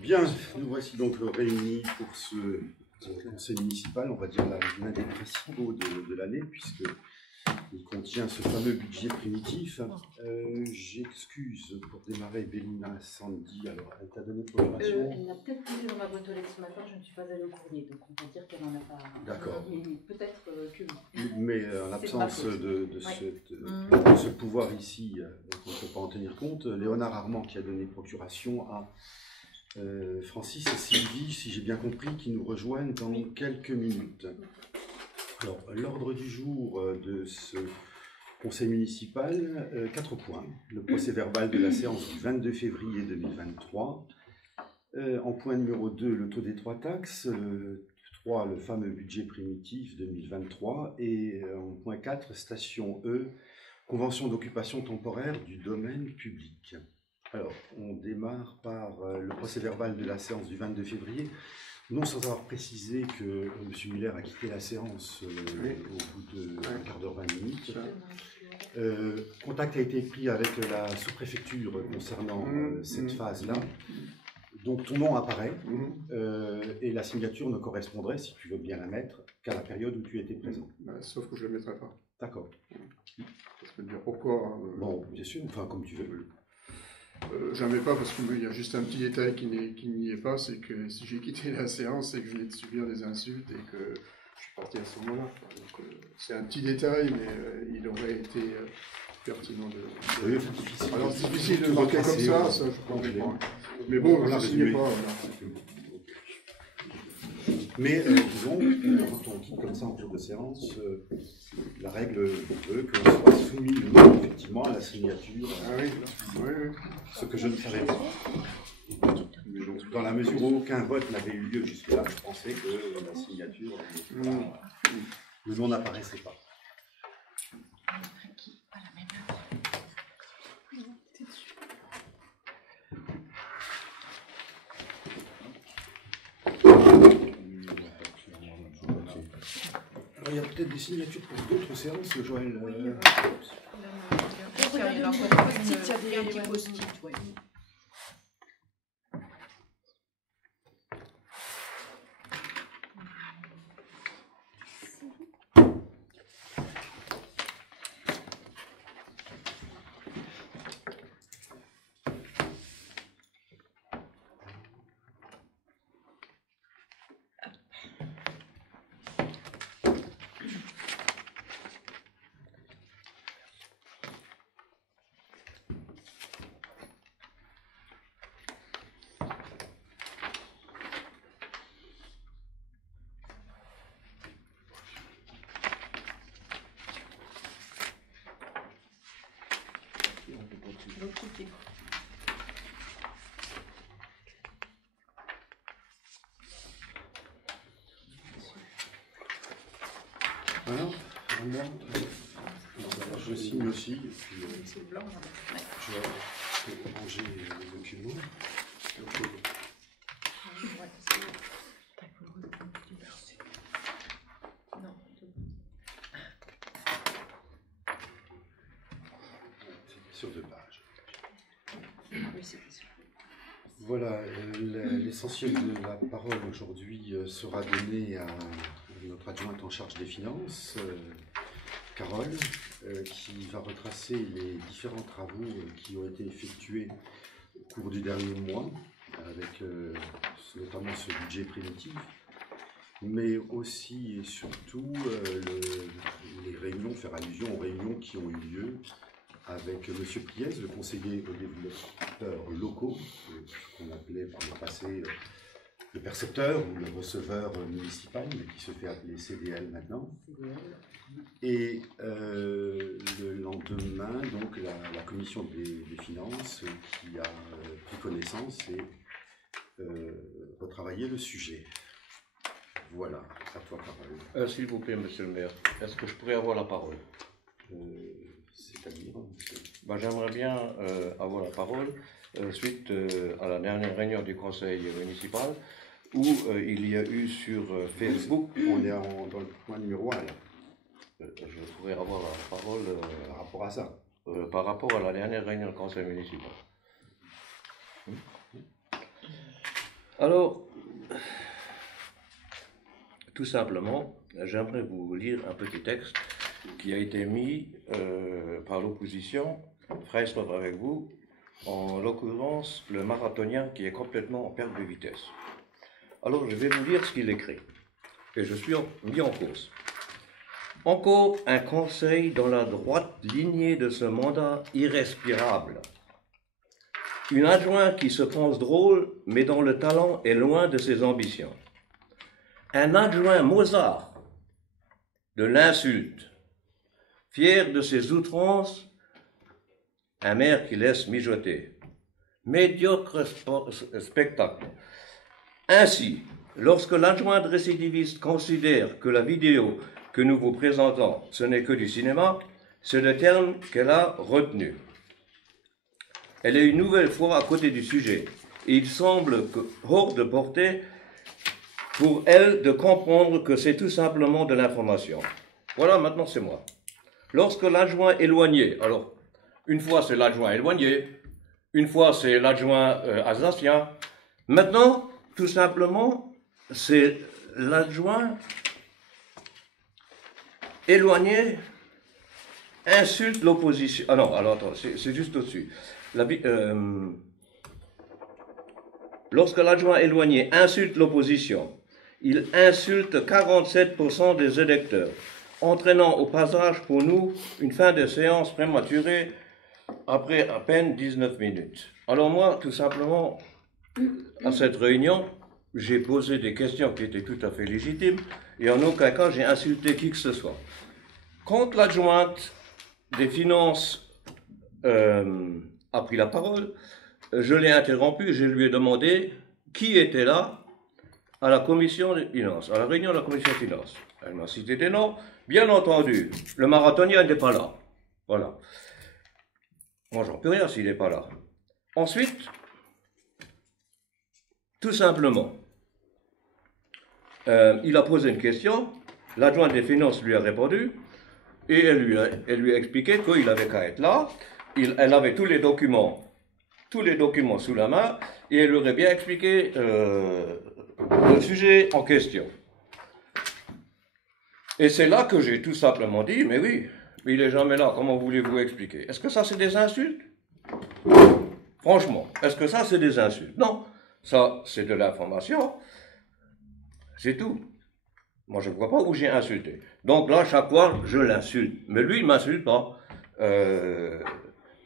Bien, nous voici donc réunis pour ce conseil municipal, on va dire l'un des principaux de l'année, puisqu'il contient ce fameux budget primitif. J'excuse pour démarrer Bélina Sandy. Alors, elle t'a donné programmation Elle l'a peut-être posé dans ma boîte aux lettres ce matin, je ne suis pas allée au courrier, donc on va dire qu'elle n'en a pas. D'accord. Peut-être que oui. Mais en l'absence de ce pouvoir ici, on ne peut pas en tenir compte. Léonard Armand, qui a donné procuration à Francis et Sylvie, si j'ai bien compris, qui nous rejoignent dans quelques minutes. Alors, l'ordre du jour de ce conseil municipal, 4 points. Le procès-verbal de la séance du 22 février 2023. En point numéro 2, le taux des 3 taxes. 3, le fameux budget primitif 2023. Et en point 4, station E, convention d'occupation temporaire du domaine public. Alors, on démarre par le procès-verbal de la séance du 22 février. Non sans avoir précisé que M. Muller a quitté la séance au bout d'un quart d'heure, 20 minutes. Contact a été pris avec la sous-préfecture concernant cette phase-là. Donc ton nom apparaît et la signature ne correspondrait, si tu veux bien la mettre, qu'à la période où tu étais présent. Sauf que je ne la mettrai pas. D'accord. Ça veut dire pourquoi bon, bien sûr, enfin comme tu veux. J'en mets pas parce qu'il y a juste un petit détail qui n'y est pas, c'est que si j'ai quitté la séance, c'est que je venais de subir des insultes et que je suis parti à ce moment-là. C'est un petit détail, mais il aurait été pertinent de... Oui, c'est difficile. Alors c'est difficile de marquer comme ça je comprends. Mais bon, je ne signais pas. Mais disons, quand on quitte comme ça en cours de séance, la règle veut qu'on soit soumis effectivement à la signature. Oui. Ce que je ne savais pas. Dans la mesure où aucun vote n'avait eu lieu jusque-là, je pensais que la signature, le nom n'apparaissait pas. Alors, il y a peut-être des signatures pour d'autres séances, Joël. Il y a un petit post-it, oui. Alors, je signe aussi, et puis je vais ranger les documents. Sur 2 pages. Voilà, l'essentiel de la parole aujourd'hui sera donné à notre adjointe en charge des finances, Carole, qui va retracer les différents travaux qui ont été effectués au cours du dernier mois, avec notamment ce budget primitif, mais aussi et surtout les réunions, faire allusion aux réunions qui ont eu lieu avec M. Piez, le conseiller aux développeurs locaux, ce qu'on appelait par le passé le percepteur ou le receveur municipal, mais qui se fait appeler CDL maintenant. Et le lendemain, donc la commission des finances qui a pris connaissance et retravaillé le sujet. Voilà, à toi Carole. S'il vous plaît, monsieur le maire, est-ce que je pourrais avoir la parole? C'est-à-dire J'aimerais bien avoir la parole suite à la dernière réunion du conseil municipal où il y a eu sur Facebook... On est dans le point numéro 1 là. Je pourrais avoir la parole par rapport à ça. Par rapport à la dernière réunion du conseil municipal. Alors, tout simplement, j'aimerais vous lire un petit texte qui a été mis par l'opposition, frère sauf avec vous, en l'occurrence le marathonien qui est complètement en perte de vitesse. Alors, je vais vous lire ce qu'il écrit, et je suis mis en cause. Encore un conseil dans la droite lignée de ce mandat irrespirable. Une adjointe qui se pense drôle, mais dont le talent est loin de ses ambitions. Un adjoint Mozart de l'insulte, fier de ses outrances, un maire qui laisse mijoter. Médiocre spectacle. Ainsi, lorsque l'adjointe récidiviste considère que la vidéo que nous vous présentons, ce n'est que du cinéma, c'est le terme qu'elle a retenu. Elle est une nouvelle fois à côté du sujet, et il semble hors de portée pour elle de comprendre que c'est tout simplement de l'information. Voilà, maintenant c'est moi. Lorsque l'adjoint éloigné, alors une fois c'est l'adjoint éloigné, une fois c'est l'adjoint alsacien, maintenant tout simplement c'est l'adjoint éloigné insulte l'opposition. Ah non, alors attends, c'est juste au-dessus. Lorsque l'adjoint éloigné insulte l'opposition, il insulte 47% des électeurs, entraînant au passage pour nous une fin de séance prématurée après à peine 19 minutes. Alors moi, tout simplement, à cette réunion, j'ai posé des questions qui étaient tout à fait légitimes et en aucun cas j'ai insulté qui que ce soit. Quand l'adjointe des finances a pris la parole, je l'ai interrompu, je lui ai demandé qui était là à la commission des finances, à la réunion de la commission des finances. Elle m'a cité des noms, bien entendu, le marathonien n'est pas là. Voilà. Moi, j'en peux rien s'il n'est pas là. Ensuite, tout simplement, il a posé une question, l'adjointe des finances lui a répondu, et elle lui a expliqué qu'il n'avait qu'à être là, elle avait tous les documents sous la main, et elle aurait bien expliqué le sujet en question. Et c'est là que j'ai tout simplement dit, mais oui, mais il n'est jamais là, comment voulez-vous expliquer? Est-ce que ça c'est des insultes? Franchement, est-ce que ça c'est des insultes? Non, ça c'est de l'information, c'est tout. Moi je ne vois pas où j'ai insulté. Donc là, chaque fois, je l'insulte. Mais lui, il ne m'insulte pas.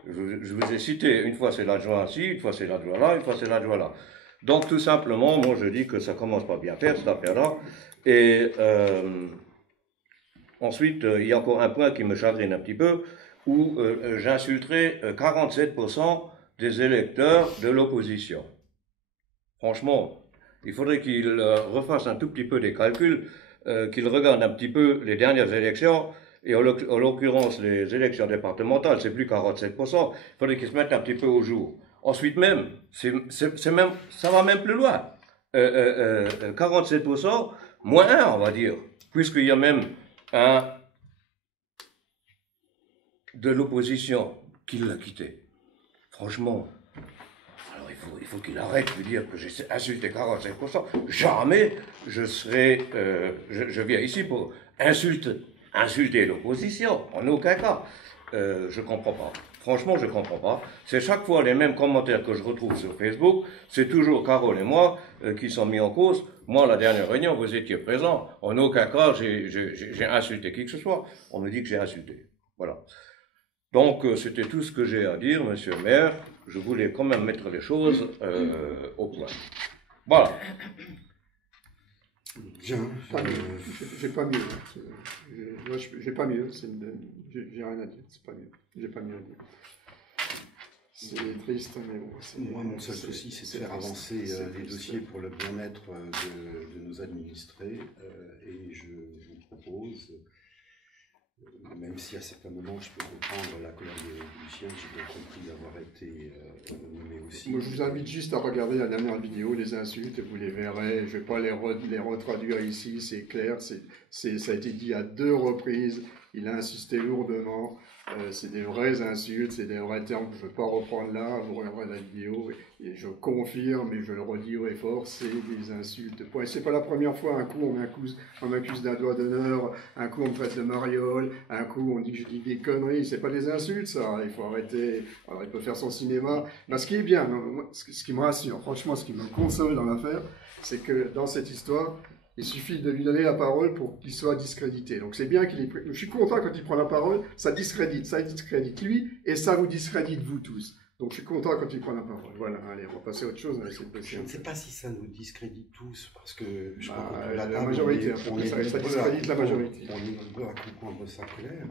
Je vous ai cité, une fois c'est l'adjoint ci, une fois c'est l'adjoint là, une fois c'est l'adjoint là. Donc tout simplement, moi je dis que ça commence pas bien faire cette affaire-là. Et ensuite, il y a encore un point qui me chagrine un petit peu, où j'insulterai 47% des électeurs de l'opposition. Franchement, il faudrait qu'il refasse un tout petit peu des calculs, qu'il regarde un petit peu les dernières élections. Et en l'occurrence, les élections départementales, c'est plus 47%. Il faudrait qu'ils se mettent un petit peu au jour. Ensuite même, même ça va même plus loin. 47%, moins 1, on va dire. Puisqu'il y a même un de l'opposition qui l'a quitté. Franchement, alors il faut qu'il arrête de dire que j'ai insulté 47%. Jamais je serai, je viens ici pour insulter l'opposition, en aucun cas. Je comprends pas. Franchement, je comprends pas. C'est chaque fois les mêmes commentaires que je retrouve sur Facebook. C'est toujours Carole et moi qui sont mis en cause. Moi, la dernière réunion, vous étiez présents. En aucun cas, j'ai insulté qui que ce soit. On me dit que j'ai insulté. Voilà. Donc, c'était tout ce que j'ai à dire, monsieur le maire. Je voulais quand même mettre les choses au point. Voilà. Bien. J'ai pas mieux. Moi, j'ai pas mieux. J'ai rien à dire. C'est pas mieux. J'ai pas mieux à dire. C'est triste, mais bon. Moi, mon seul souci, c'est de faire avancer les dossiers pour le bien-être de nos administrés. Et je vous propose, même si à certains moments je peux comprendre la colère de Lucien, j'ai bien compris d'avoir été nommé aussi. Moi, je vous invite juste à regarder la dernière vidéo, les insultes, vous les verrez. Je ne vais pas les retraduire ici, c'est clair. Ça a été dit à 2 reprises. il a insisté lourdement. C'est des vraies insultes, c'est des vrais termes que je ne veux pas reprendre là, vous regarderez la vidéo, et je confirme, et je le redirai fort, c'est des insultes. Et c'est pas la première fois, un coup on m'accuse d'un doigt d'honneur, un coup on me traite de mariole, un coup on dit que je dis des conneries, c'est pas des insultes ça, il faut arrêter. Alors il peut faire son cinéma. Mais ce qui est bien, ce qui me rassure, franchement ce qui me console dans l'affaire, c'est que dans cette histoire, il suffit de lui donner la parole pour qu'il soit discrédité. Donc c'est bien qu'il ait pris... Je suis content quand il prend la parole, ça discrédite lui, et ça vous discrédite vous tous. Donc je suis content quand il prend la parole. Voilà, allez, on va passer à autre chose. Je ne sais pas si ça nous discrédite tous, parce que je crois Bah, que la majorité, on est ça discrédite la majorité. On est nombreux à comprendre sa colère.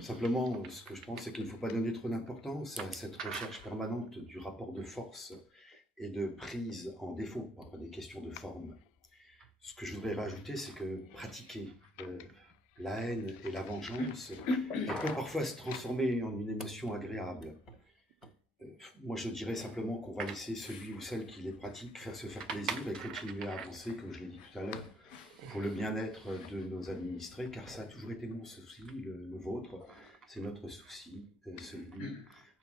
Simplement, ce que je pense, c'est qu'il ne faut pas donner trop d'importance à cette recherche permanente du rapport de force et de prise en défaut par des questions de forme. Ce que je voudrais rajouter, c'est que pratiquer la haine et la vengeance peut parfois se transformer en une émotion agréable. Moi, je dirais simplement qu'on va laisser celui ou celle qui les pratique se faire plaisir et continuer à avancer, comme je l'ai dit tout à l'heure, pour le bien-être de nos administrés, car ça a toujours été mon souci, le vôtre, c'est notre souci, celui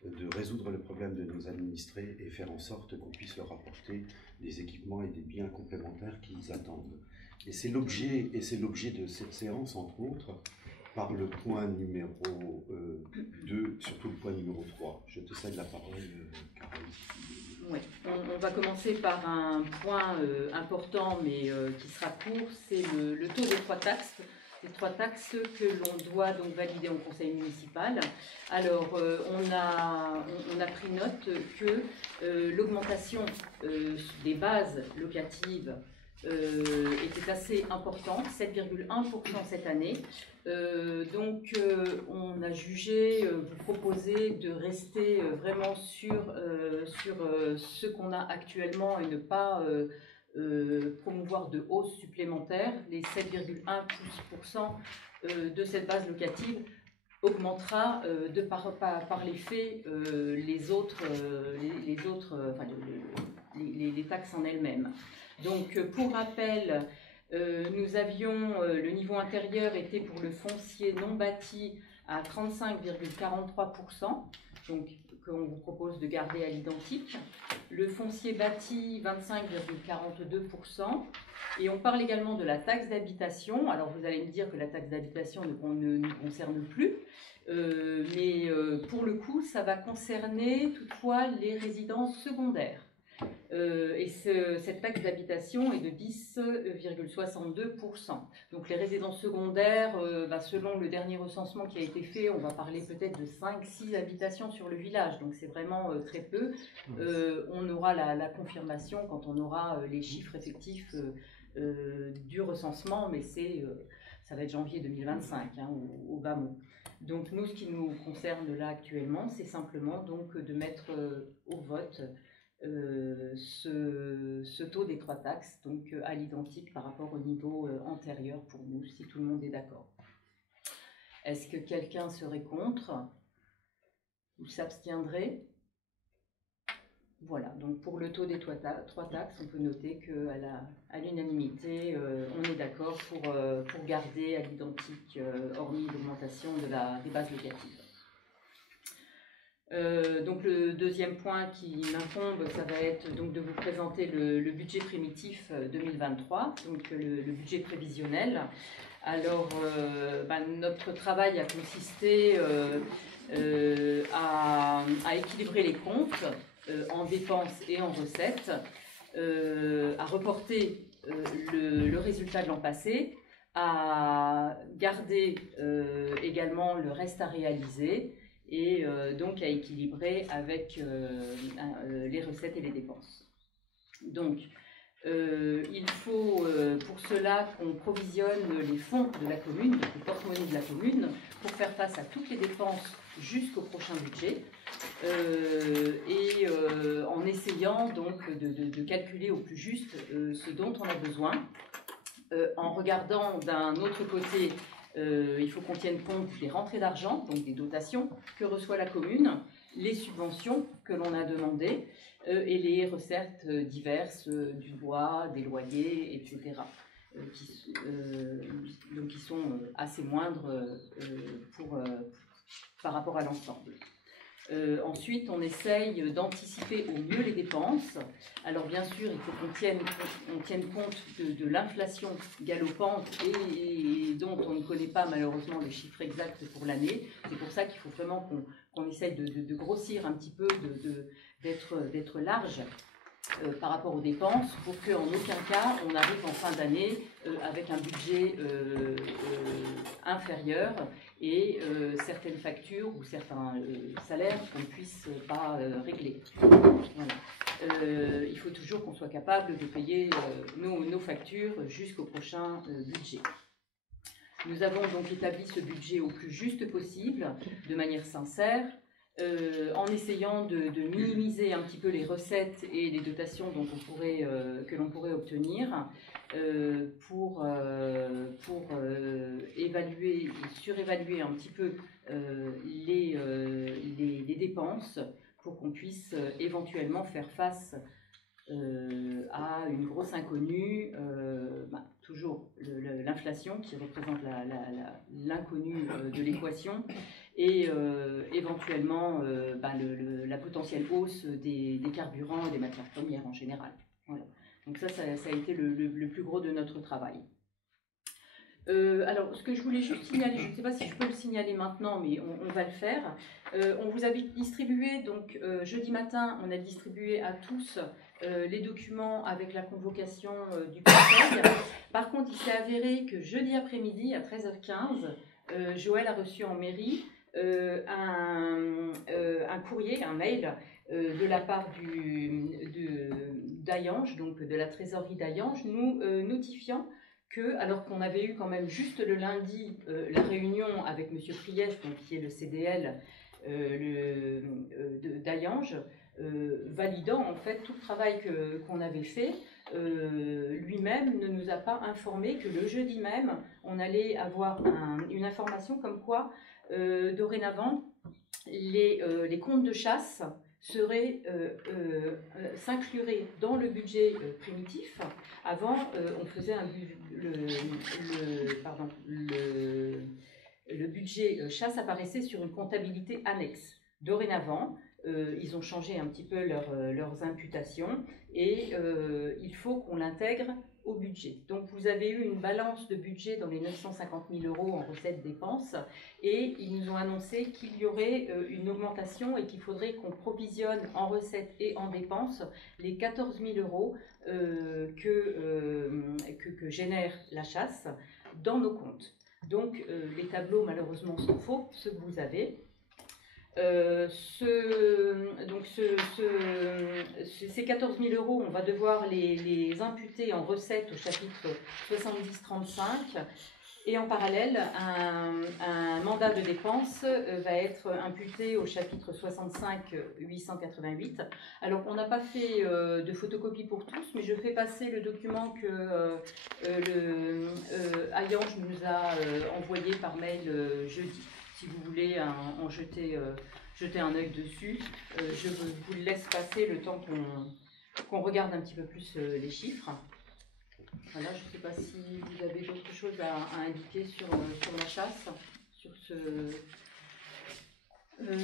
de résoudre le problème de nos administrés et faire en sorte qu'on puisse leur apporter des équipements et des biens complémentaires qu'ils attendent. Et c'est l'objet de cette séance, entre autres, par le point numéro 2, surtout le point numéro 3. Je te cède la parole, Carole. Oui, on va commencer par un point important, mais qui sera court, c'est le taux des 3 taxes. Les 3 taxes que l'on doit donc valider au conseil municipal. Alors, on a pris note que l'augmentation des bases locatives était assez importante, 7,1% cette année. Donc, on a jugé vous proposer de rester vraiment sur ce qu'on a actuellement et ne pas promouvoir de hausse supplémentaire. Les 7,1% de cette base locative augmentera par les faits les taxes en elles-mêmes. Donc, pour rappel, nous avions le niveau intérieur était pour le foncier non bâti à 35,43%, donc qu'on vous propose de garder à l'identique. Le foncier bâti, 25,42%. Et on parle également de la taxe d'habitation. Alors vous allez me dire que la taxe d'habitation ne nous concerne plus, mais pour le coup, ça va concerner toutefois les résidences secondaires. Et cette taxe d'habitation est de 10,62%. Donc les résidences secondaires, selon le dernier recensement qui a été fait, on va parler peut-être de 5-6 habitations sur le village, donc c'est vraiment très peu. On aura la confirmation quand on aura les chiffres effectifs du recensement, mais ça va être janvier 2025 au bas mot. Donc nous, ce qui nous concerne là actuellement, c'est simplement donc de mettre au vote ce taux des 3 taxes, donc à l'identique par rapport au niveau antérieur pour nous, si tout le monde est d'accord. Est-ce que quelqu'un serait contre ou s'abstiendrait? Voilà, donc pour le taux des 3 taxes, on peut noter qu'à l'unanimité, on est d'accord pour garder à l'identique, hormis l'augmentation des bases locatives. Donc le deuxième point qui m'incombe, ça va être donc de vous présenter le budget primitif 2023, donc le budget prévisionnel. Alors notre travail a consisté à équilibrer les comptes en dépenses et en recettes, à reporter le résultat de l'an passé, à garder également le reste à réaliser, et donc à équilibrer avec les recettes et les dépenses. Donc, il faut pour cela qu'on provisionne les fonds de la commune, donc le porte-monnaie de la commune, pour faire face à toutes les dépenses jusqu'au prochain budget, et en essayant donc de calculer au plus juste ce dont on a besoin, en regardant d'un autre côté. Il faut qu'on tienne compte des rentrées d'argent, donc des dotations que reçoit la commune, les subventions que l'on a demandées et les recettes diverses du bois, des loyers, etc. qui sont assez moindres par rapport à l'ensemble. Ensuite, on essaye d'anticiper au mieux les dépenses. Alors bien sûr, il faut qu'on tienne compte de l'inflation galopante et dont on ne connaît pas malheureusement le chiffre exact pour l'année. C'est pour ça qu'il faut vraiment qu'on essaye de grossir un petit peu, d'être large par rapport aux dépenses, pour qu'en aucun cas on arrive en fin d'année avec un budget inférieur et certaines factures ou certains salaires qu'on ne puisse pas régler. Voilà. Il faut toujours qu'on soit capable de payer nos factures jusqu'au prochain budget. Nous avons donc établi ce budget au plus juste possible, de manière sincère, en essayant de minimiser un petit peu les recettes et les dotations que l'on pourrait obtenir pour évaluer et surévaluer un petit peu les dépenses pour qu'on puisse éventuellement faire face à une grosse inconnue, toujours l'inflation qui représente l'inconnue de l'équation, et éventuellement la potentielle hausse des carburants et des matières premières en général. Voilà. Donc ça a été le plus gros de notre travail. Alors, ce que je voulais juste signaler, je ne sais pas si je peux le signaler maintenant, mais on va le faire. On vous avait distribué, donc jeudi matin, on a distribué à tous les documents avec la convocation du conseil. Par contre, il s'est avéré que jeudi après-midi, à 13h15, Joël a reçu en mairie un courrier, un mail de la part d'Ayange, donc de la trésorerie d'Ayange, nous notifiant que, alors qu'on avait eu quand même juste le lundi la réunion avec M. Priest, donc, qui est le CDL d'Ayange, validant en fait tout le travail qu'on avait fait, lui-même ne nous a pas informé que le jeudi même, on allait avoir une information comme quoi, dorénavant, les comptes de chasse s'incluraient dans le budget primitif. Avant, on faisait le budget chasse apparaissait sur une comptabilité annexe. Dorénavant, ils ont changé un petit peu leurs imputations et il faut qu'on l'intègre au budget. Donc vous avez eu une balance de budget dans les 950 000 € en recettes-dépenses et ils nous ont annoncé qu'il y aurait une augmentation et qu'il faudrait qu'on provisionne en recettes et en dépenses les 14 000 € que génère la chasse dans nos comptes. Donc les tableaux malheureusement sont faux, ceux que vous avez. Ces 14 000 €, on va devoir les imputer en recettes au chapitre 70-35 et en parallèle, un mandat de dépense va être imputé au chapitre 65-888. Alors, on n'a pas fait de photocopie pour tous, mais je fais passer le document que Ayange nous a envoyé par mail jeudi. Si vous voulez en jeter un œil dessus, je vous le laisse passer le temps qu'on regarde un petit peu plus les chiffres. Voilà, je ne sais pas si vous avez d'autres choses à indiquer sur la chasse,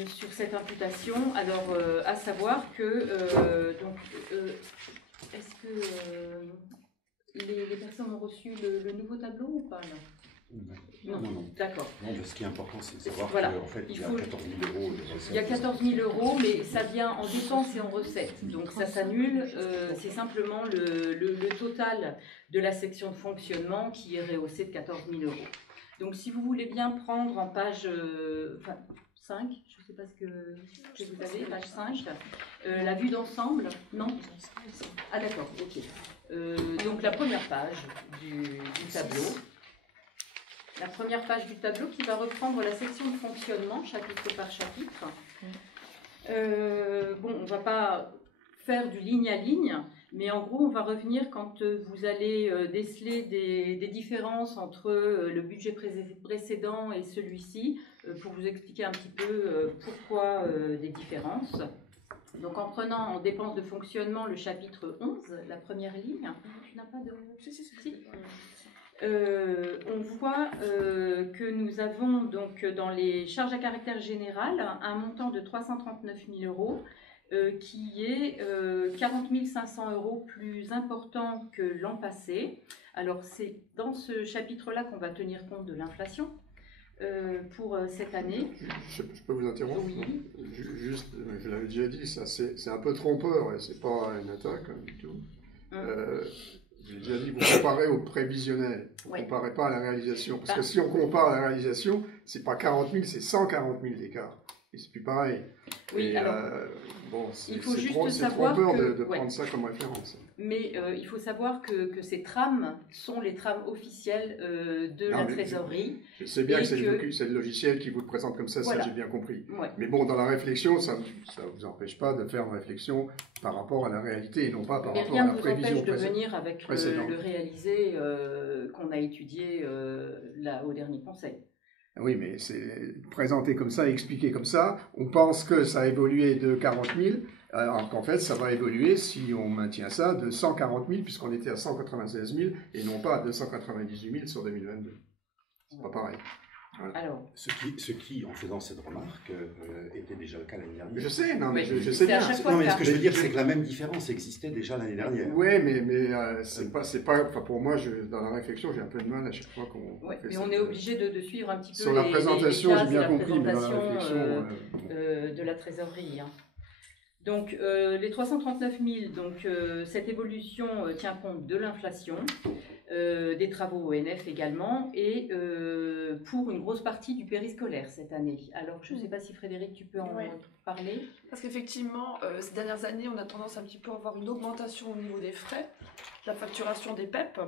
sur cette imputation. Alors, à savoir que, est-ce que les personnes ont reçu le nouveau tableau ou pas là ? Non. D'accord. Non, ce qui est important, c'est de savoir voilà. qu'en fait, il y a 14 000 € de recettes. Il y a 14 000 €, mais ça vient en dépenses et en recettes. Donc ça s'annule. C'est simplement le total de la section de fonctionnement qui est rehaussé de 14 000 €. Donc si vous voulez bien prendre en page 5, je ne sais pas ce que vous avez, page 5, la vue d'ensemble, non ? Ah d'accord, ok. Donc la première page du tableau. La première page du tableau qui va reprendre la section de fonctionnement, chapitre par chapitre. On ne va pas faire du ligne à ligne, mais en gros, on va revenir quand vous allez déceler des différences entre le budget précédent et celui-ci, pour vous expliquer un petit peu pourquoi des différences. Donc en prenant en dépenses de fonctionnement le chapitre 11, la première ligne, tu n'as pas de... Si. On voit que nous avons donc dans les charges à caractère général un montant de 339 000 euros qui est 40 500 euros plus important que l'an passé. Alors c'est dans ce chapitre-là qu'on va tenir compte de l'inflation pour cette année. Je peux vous interrompre? Oui. Juste, je l'avais déjà dit, ça c'est un peu trompeur, c'est pas une attaque du tout. J'ai déjà dit, vous comparez au prévisionnel, vous ne comparez pas à la réalisation. Parce que si on compare à la réalisation, c'est pas 40 000, c'est 140 000 d'écart. Et c'est plus pareil. Oui, et, alors, bon, il faut juste savoir trompeur que, de prendre ça comme référence. Mais il faut savoir que ces trames sont les trames officielles de la trésorerie. Je sais bien que c'est le logiciel qui vous le présente comme ça, voilà. Ça j'ai bien compris. Ouais. Mais bon, dans la réflexion, ça ne vous empêche pas de faire une réflexion par rapport à la réalité et non pas par rapport à la prévision. Rien ne vous empêche de venir avec le réalisé qu'on a étudié au dernier conseil. Oui, mais c'est présenté comme ça, expliqué comme ça. On pense que ça a évolué de 40 000, alors qu'en fait, ça va évoluer si on maintient ça de 140 000, puisqu'on était à 196 000 et non pas à 298 000 sur 2022. C'est pas pareil. Voilà. Alors, ce qui, en faisant cette remarque, était déjà le cas l'année dernière. Je sais, non, mais je sais bien. Non, mais ce que je veux dire, c'est que la même différence existait déjà l'année dernière. Oui, mais c'est pas, enfin, pour moi, dans la réflexion, j'ai un peu de mal à chaque fois qu'on fait mais on est obligé de suivre un petit peu sur la présentation, j'ai bien compris, mais dans la réflexion de la trésorerie. Hein. Donc, les 339 000, donc, cette évolution tient compte de l'inflation, des travaux ONF également, et pour une grosse partie du périscolaire cette année. Alors, je ne sais pas si Frédéric, tu peux en parler. Parce qu'effectivement, ces dernières années, on a tendance un petit peu à avoir une augmentation au niveau des frais, la facturation des PEP,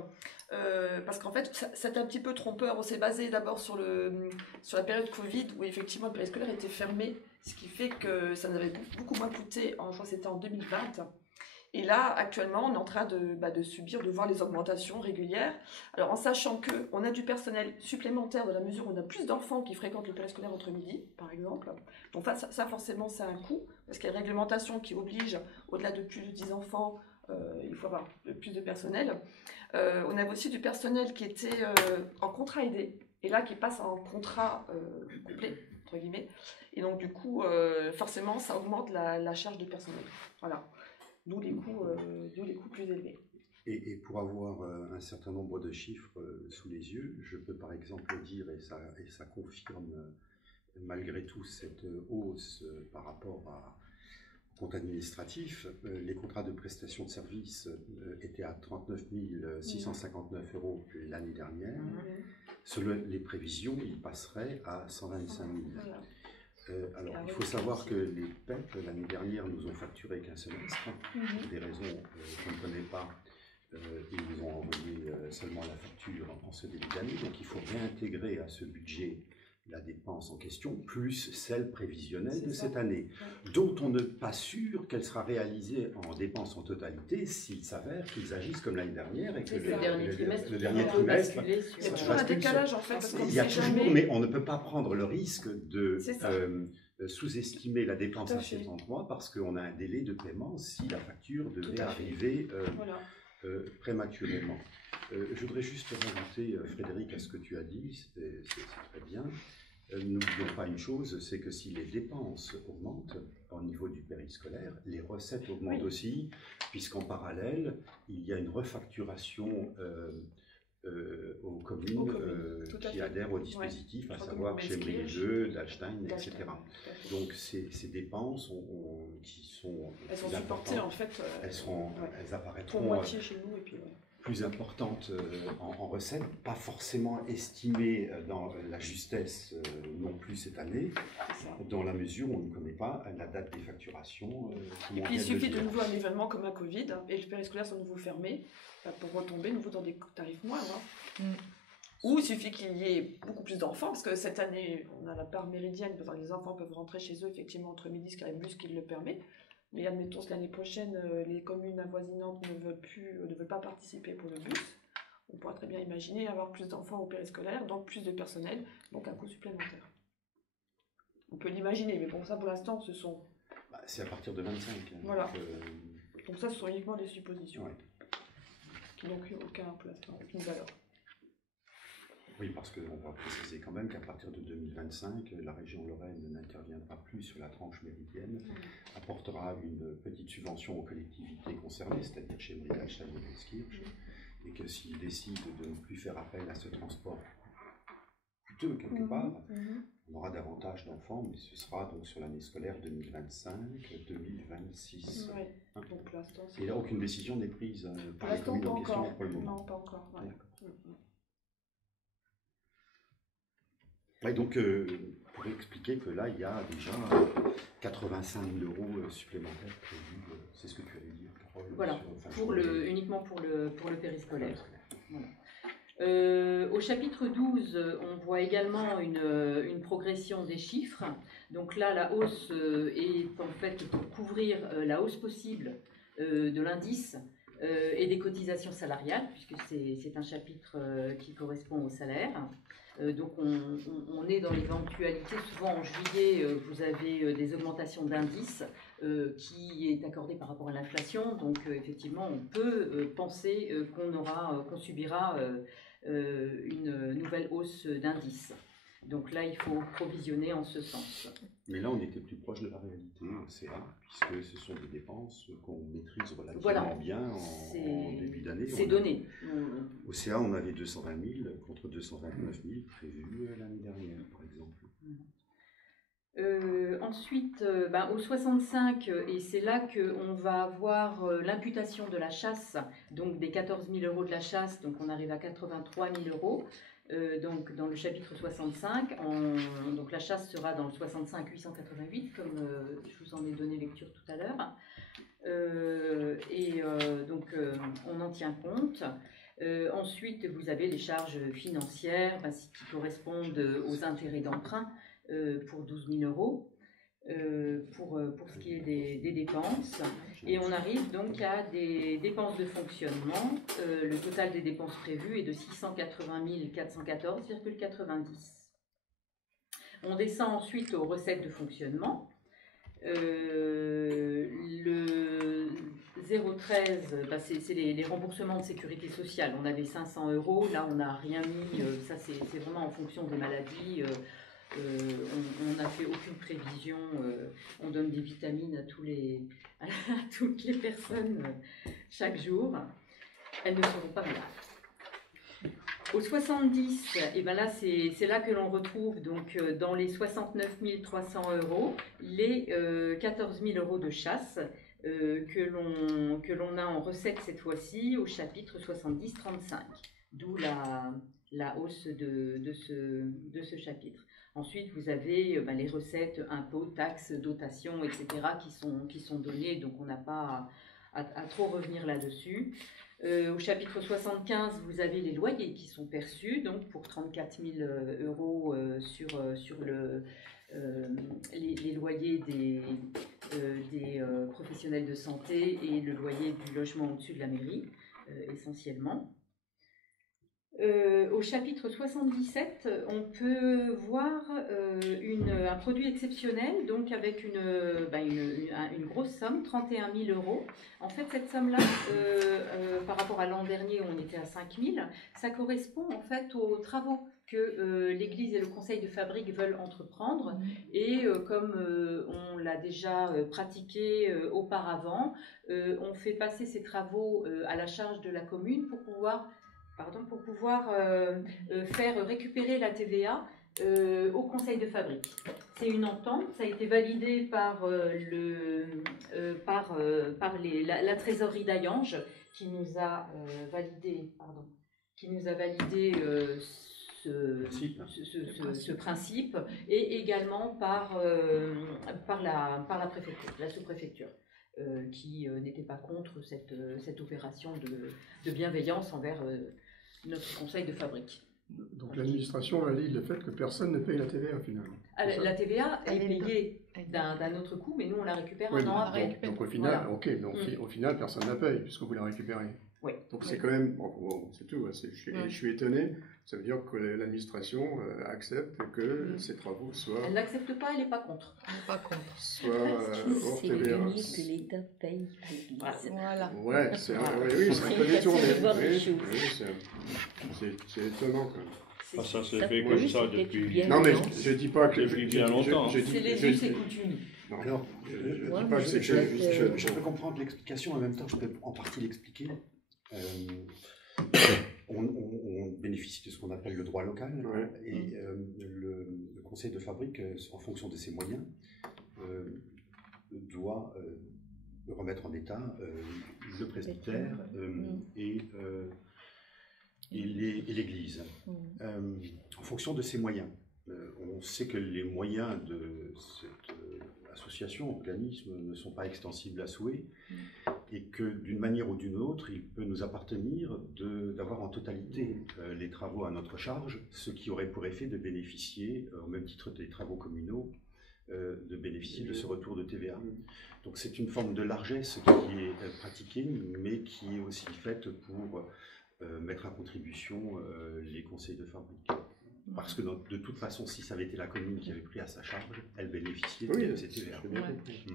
parce qu'en fait, c'est un petit peu trompeur. On s'est basé d'abord sur la période Covid, où effectivement le périscolaire était fermé, ce qui fait que ça nous avait beaucoup moins coûté, je crois que c'était en 2020. Et là, actuellement, on est en train de voir les augmentations régulières. Alors, en sachant qu'on a du personnel supplémentaire, dans la mesure où on a plus d'enfants qui fréquentent le périscolaire entre midi, par exemple. Donc ça forcément, c'est un coût, parce qu'il y a une réglementation qui oblige, au-delà de plus de 10 enfants, il faut avoir plus de personnel. On avait aussi du personnel qui était en contrat aidé, et là, qui passe en contrat complet, entre guillemets. Et donc, du coup, forcément, ça augmente la charge de personnel. Voilà. D'où les coûts plus élevés. Et pour avoir un certain nombre de chiffres sous les yeux, je peux par exemple dire, et ça confirme malgré tout cette hausse par rapport au compte administratif, les contrats de prestation de services étaient à 39 659 euros l'année dernière. Selon les prévisions, ils passeraient à 125 000. Voilà. Alors, il faut savoir que les PEP, l'année dernière, nous ont facturé qu'un semestre. Pour des raisons qu'on ne connaît pas, ils nous ont envoyé seulement la facture en ce début d'année. Donc, il faut réintégrer à ce budget la dépense en question, plus celle prévisionnelle de cette année, dont on n'est pas sûr qu'elle sera réalisée en dépenses en totalité s'il s'avère qu'ils agissent comme l'année dernière et que le dernier trimestre... Il y a toujours un décalage en fait. Parce il y a toujours, mais on ne peut pas prendre le risque de sous-estimer la dépense à cet endroit parce qu'on a un délai de paiement si la facture devait arriver prématurément. Je voudrais juste rajouter, Frédéric, à ce que tu as dit, c'est très bien. N'oublions pas une chose, c'est que si les dépenses augmentent au niveau du périscolaire, les recettes augmentent aussi, puisqu'en parallèle, il y a une refacturation aux communes qui adhèrent au dispositif, à savoir chez Méliseux, Dachstein, etc. Donc ces dépenses elles sont supportées en fait. Elles apparaîtront pour moitié chez nous et puis plus importantes en recettes, pas forcément estimées dans la justesse non plus cette année, dans la mesure où on ne connaît pas la date des facturations. Et puis il suffit de nouveau un événement comme un Covid et le périscolaire sont de nouveau fermés pour retomber nouveau dans des tarifs moindres. Ou il suffit qu'il y ait beaucoup plus d'enfants, parce que cette année, on a la part méridienne, les enfants peuvent rentrer chez eux effectivement entre midi, ce qu'il y a un bus qui le permet. Mais admettons que l'année prochaine, les communes avoisinantes ne veulent pas participer pour le bus. On pourra très bien imaginer avoir plus d'enfants au périscolaire, donc plus de personnel, donc un coût supplémentaire. On peut l'imaginer, mais pour ça, pour l'instant, ce sont C'est à partir de 25. Hein, Voilà. Donc ça, ce sont uniquement des suppositions. Ouais. Qui n'ont aucun placement, aucune valeur. Oui, parce qu'on va préciser quand même qu'à partir de 2025, la région Lorraine n'interviendra plus sur la tranche méridienne, apportera une petite subvention aux collectivités concernées, c'est-à-dire chez Brialstein et Leskirch, et que s'ils décident de ne plus faire appel à ce transport coûteux quelque part, on aura davantage d'enfants, mais ce sera donc sur l'année scolaire 2025-2026. Oui. Donc pour l'instant, et là, aucune décision n'est prise pour par les l'instant, communes pas en question encore. pour le moment. Non, pas encore. Ouais. Et donc, pour expliquer que là, il y a déjà 85 000 € supplémentaires prévus, c'est ce que tu allais dire, Carole. Voilà, uniquement pour le périscolaire. Voilà. Au chapitre 12, on voit également une progression des chiffres. Donc là, la hausse est en fait pour couvrir la hausse possible de l'indice et des cotisations salariales, puisque c'est un chapitre qui correspond au salaire. Donc on est dans l'éventualité, souvent en juillet, vous avez des augmentations d'indices qui est accordée par rapport à l'inflation. Donc effectivement, on peut penser qu'on subira une nouvelle hausse d'indices. Donc là, il faut provisionner en ce sens. Mais là, on était plus proche de la réalité au CA, puisque ce sont des dépenses qu'on maîtrise relativement bien en début d'année. C'est donné. Au CA, on avait 220 000 contre 229 000 prévus l'année dernière, par exemple. Ensuite, au 65, et c'est là qu'on va avoir l'imputation de la chasse, donc des 14 000 € de la chasse, donc on arrive à 83 000 €. Donc dans le chapitre 65, donc la chasse sera dans le 65 888, comme je vous en ai donné lecture tout à l'heure. Donc on en tient compte. Ensuite, vous avez les charges financières qui correspondent aux intérêts d'emprunt pour 12 000 € pour ce qui est des dépenses. Et on arrive donc à des dépenses de fonctionnement. Le total des dépenses prévues est de 680 414,90. On descend ensuite aux recettes de fonctionnement. Le 013, c'est les remboursements de sécurité sociale. On avait 500 €, là on n'a rien mis, ça c'est vraiment en fonction des maladies. On n'a fait aucune prévision, on donne des vitamines à toutes les personnes chaque jour. Elles ne seront pas graves. Au 70, et là c'est là que l'on retrouve donc dans les 69 300 € les 14 000 € de chasse que l'on a en recette cette fois-ci au chapitre 70-35, d'où la hausse de ce chapitre. Ensuite, vous avez les recettes, impôts, taxes, dotations, etc. qui sont données, donc on n'a pas à trop revenir là-dessus. Au chapitre 75, vous avez les loyers qui sont perçus, donc pour 34 000 € sur les loyers des professionnels de santé et le loyer du logement au-dessus de la mairie, essentiellement. Au chapitre 77, on peut voir un produit exceptionnel, donc avec une grosse somme, 31 000 €. En fait, cette somme-là, par rapport à l'an dernier où on était à 5 000, ça correspond en fait aux travaux que l'Église et le Conseil de fabrique veulent entreprendre. Et comme on l'a déjà pratiqué auparavant, on fait passer ces travaux à la charge de la commune pour pouvoir faire récupérer la TVA au conseil de fabrique. C'est une entente, ça a été validé par la trésorerie d'Ayange qui nous a validé ce principe, et également par la préfecture, la sous-préfecture. Qui n'était pas contre cette opération de bienveillance envers notre conseil de fabrique. Donc l'administration valide le fait que personne ne paye la TVA finalement. La TVA est payée d'un autre coût, mais nous, on la récupère Oui, un an après. donc au final, Voilà. ok, donc au final, personne ne la paye, puisque vous la récupérez. Oui. Donc c'est quand même, bon, c'est tout, je suis étonné, ça veut dire que l'administration accepte que ces travaux soient, Elle n'accepte pas, elle n'est pas contre. Pas contre. hors C'est TVA. mieux que l'État paye à l'Église. Voilà. Ouais, c'est oui, c'est un peu Une façon détourné. de voir les Oui, choses. oui, c'est étonnant quand même. Ah, ça se Ça fait peut comme ça peut-être depuis. bien Non, mais longtemps. je dis pas que. Depuis bien longtemps. je dis- C'est les je- us et coutumes. Non, Alors, je Ouais, dis pas mais que c'est je peux comprendre l'explication, en même temps, je peux en partie l'expliquer. On bénéficie de ce qu'on appelle le droit local, Ouais. et le conseil de fabrique, en fonction de ses moyens, doit remettre en état le presbytère et l'église. En fonction de ses moyens. On sait que les moyens de cette association, organisme, ne sont pas extensibles à souhait, et que d'une manière ou d'une autre, il peut nous appartenir d'avoir en totalité les travaux à notre charge, ce qui aurait pour effet de bénéficier, au même titre des travaux communaux, de bénéficier de ce retour de TVA. Donc c'est une forme de largesse qui est pratiquée, mais qui est aussi faite pour mettre à contribution les conseils de fabrique. Parce que de toute façon, si ça avait été la commune qui avait pris à sa charge, elle bénéficiait de ces TVA.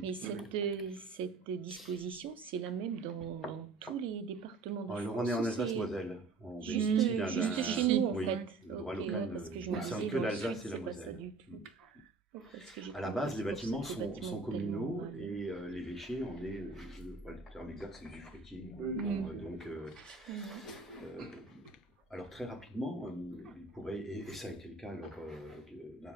Mais cette disposition, c'est la même dans tous les départements de Alors France. on est en C'est Alsace-Moselle. On bénéficie Juste chez nous, en oui, fait. le droit Ok, local parce que je ne me concerne disais, que dans le l'Alsace sud, et la c'est pas ça Moselle. du tout. Parce que j'ai À la base, les pensé bâtiments que ces sont bâtiments communaux, tellement, et l'évêché, on est, le terme exact, c'est usufruitier. Donc, alors très rapidement, il pourrait, et ça a été le cas lors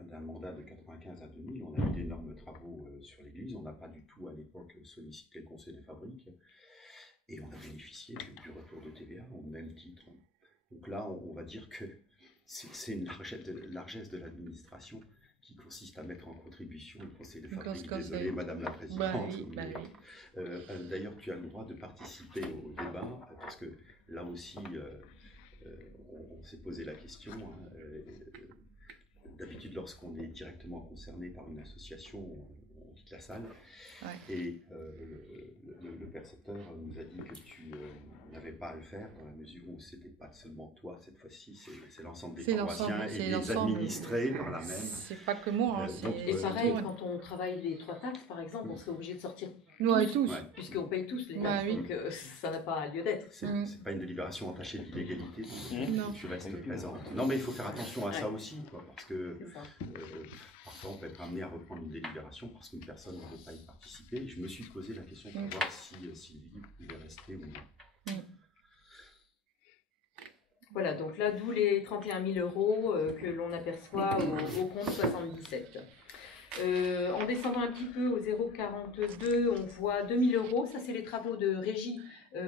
d'un mandat de 95 à 2000, on a eu d'énormes travaux sur l'église, on n'a pas du tout à l'époque sollicité le conseil de fabrique, et on a bénéficié du retour de TVA au même titre. Donc là, on va dire que c'est une largesse de l'administration qui consiste à mettre en contribution le conseil de fabrique. Désolé, Madame la Présidente. D'ailleurs, tu as le droit de participer au débat, parce que là aussi, on s'est posé la question. D'habitude, lorsqu'on est directement concerné par une association, on quitte la salle. Ouais. Et le percepteur nous a dit que tu n'avais pas à le faire, dans la mesure où c'était pas seulement toi cette fois-ci, c'est l'ensemble des paroissiens et des administrés par la même. C'est pas que moi. Et pareil, quand on travaille les 3 taxes, par exemple, on serait obligé de sortir tous, puisqu'on paye tous les taxes, donc ça n'a pas lieu d'être. C'est pas une délibération entachée d'illégalité, donc tu restes présent. Non, mais il faut faire attention à ça aussi, quoi, parce que parfois on peut être amené à reprendre une délibération parce qu'une personne ne veut pas y participer. Je me suis posé la question pour voir si Sylvie pouvait rester ou non. Voilà, donc là, d'où les 31 000 euros que l'on aperçoit au compte 77. En descendant un petit peu au 0,42, on voit 2 000 euros. Ça, c'est les travaux de régie,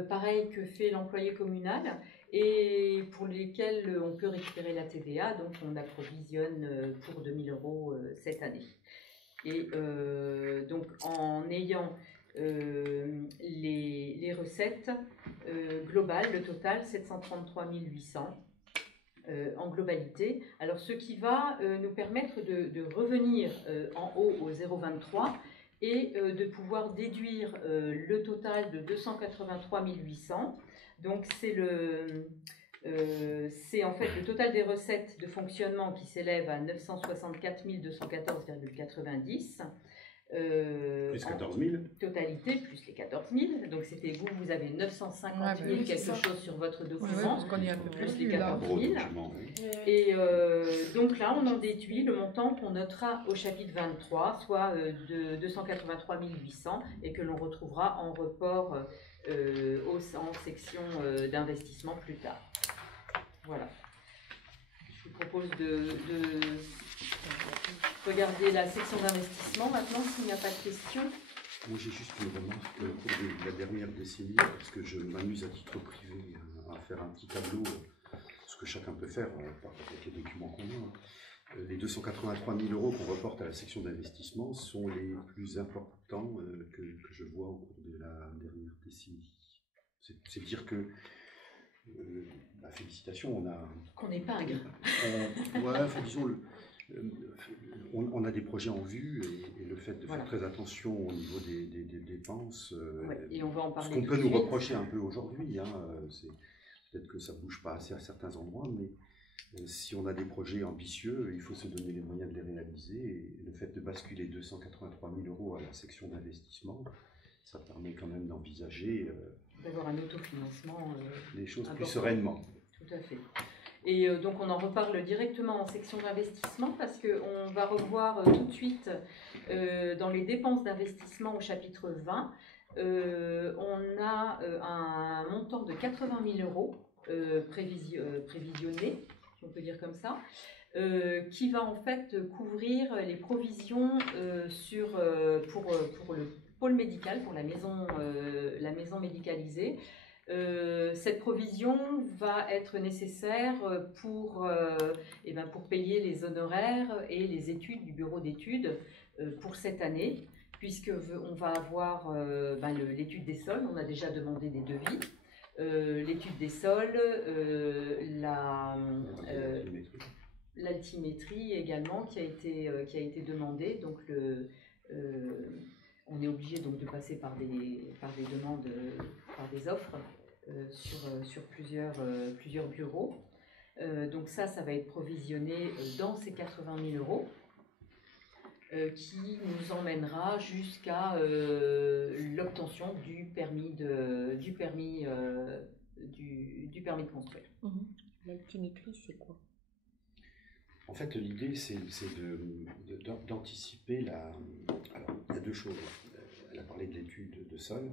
pareil que fait l'employé communal, et pour lesquels on peut récupérer la TVA. Donc, on approvisionne pour 2 000 euros cette année. Et donc, en ayant les recettes globales, le total, 733 800 en globalité. Alors, ce qui va nous permettre de revenir en haut au 0,23 et de pouvoir déduire le total de 283 800. Donc, c'est en fait le total des recettes de fonctionnement qui s'élève à 964 214,90. Plus 14 000 totalité, plus les 14 000. Donc c'était vous avez 950 000 quelque chose sur votre document, plus les 14 000. Et donc là, on en déduit le montant qu'on notera au chapitre 23, soit de 283 800, et que l'on retrouvera en report en section d'investissement plus tard. Voilà. Je vous propose de regarder la section d'investissement maintenant, s'il n'y a pas de questions. Moi, j'ai juste une remarque au cours de la dernière décennie, parce que je m'amuse à titre privé à faire un petit tableau, ce que chacun peut faire avec les documents qu'on a. Les 283 000 euros qu'on reporte à la section d'investissement sont les plus importants que je vois au cours de la dernière décennie. C'est dire que, félicitations, on a... Qu'on est pingre. Ouais, enfin, disons, On a des projets en vue et le fait de Voilà. faire très attention au niveau des dépenses, Ouais, et on va en ce parler qu'on tout peut de nous suite. reprocher un peu aujourd'hui, hein, c'est peut-être que ça ne bouge pas assez à certains endroits, mais si on a des projets ambitieux, il faut se donner les moyens de les réaliser. Et le fait de basculer 283 000 € à la section d'investissement, ça permet quand même d'envisager D'avoir un autofinancement les choses plus important. sereinement. Tout à fait. Et donc on en reparle directement en section d'investissement parce qu'on va revoir tout de suite dans les dépenses d'investissement au chapitre 20. On a un montant de 80 000 € prévisionné, si on peut dire comme ça, qui va en fait couvrir les provisions pour le pôle médical, pour la maison médicalisée. Cette provision va être nécessaire pour payer les honoraires et les études du bureau d'études pour cette année, puisqu'on va avoir l'étude des sols, on a déjà demandé des devis, l'étude des sols, l'altimétrie également qui a été demandée, donc on est obligé donc de passer par des demandes, par des offres sur plusieurs bureaux. Donc ça va être provisionné dans ces 80 000 € qui nous emmènera jusqu'à l'obtention du permis de construire. L'altimétrie, c'est quoi? En fait, l'idée, c'est d'anticiper la... Alors, il y a deux choses. Elle a parlé de l'étude de sol.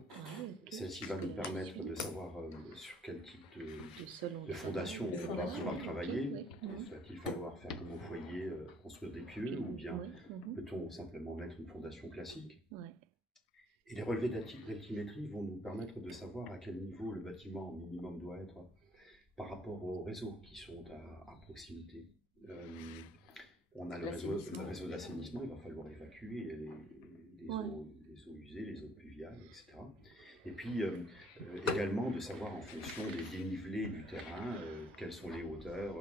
Celle-ci va nous permettre de savoir sur quel type de fondation on va pouvoir travailler. Va-t-il falloir faire comme au foyer, construire des pieux, ou bien peut-on simplement mettre une fondation classique? Et les relevés d'altimétrie vont nous permettre de savoir à quel niveau le bâtiment minimum doit être par rapport aux réseaux qui sont à proximité. On a le réseau d'assainissement, il va falloir évacuer les eaux usées, les eaux pluviales, etc. Et puis également de savoir en fonction des dénivelés du terrain, quelles sont les hauteurs,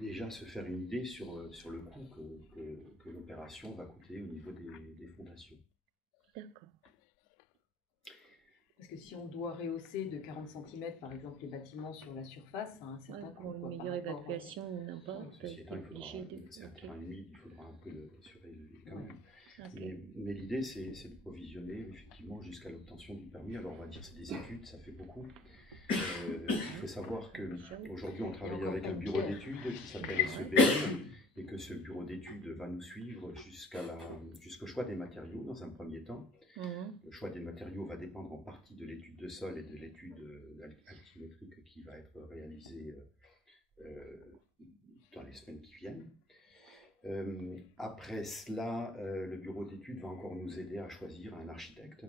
déjà se faire une idée sur le coût que l'opération va coûter au niveau des fondations. D'accord. Parce que si on doit rehausser de 40 cm, par exemple, les bâtiments sur la surface, ça a un certain coût. Pour une meilleure évacuation, on n'a pas obligé de... C'est un terrain humide, il faudra un peu le surélever quand même. Mais l'idée, c'est de provisionner effectivement jusqu'à l'obtention du permis. Alors on va dire c'est des études, ça fait beaucoup. Il faut savoir qu'aujourd'hui on travaille avec un bureau d'études qui s'appelle SEBL et que ce bureau d'études va nous suivre jusqu'au choix des matériaux dans un premier temps. Le choix des matériaux va dépendre en partie de l'étude de sol et de l'étude altimétrique qui va être réalisée dans les semaines qui viennent. Après cela, le bureau d'études va encore nous aider à choisir un architecte.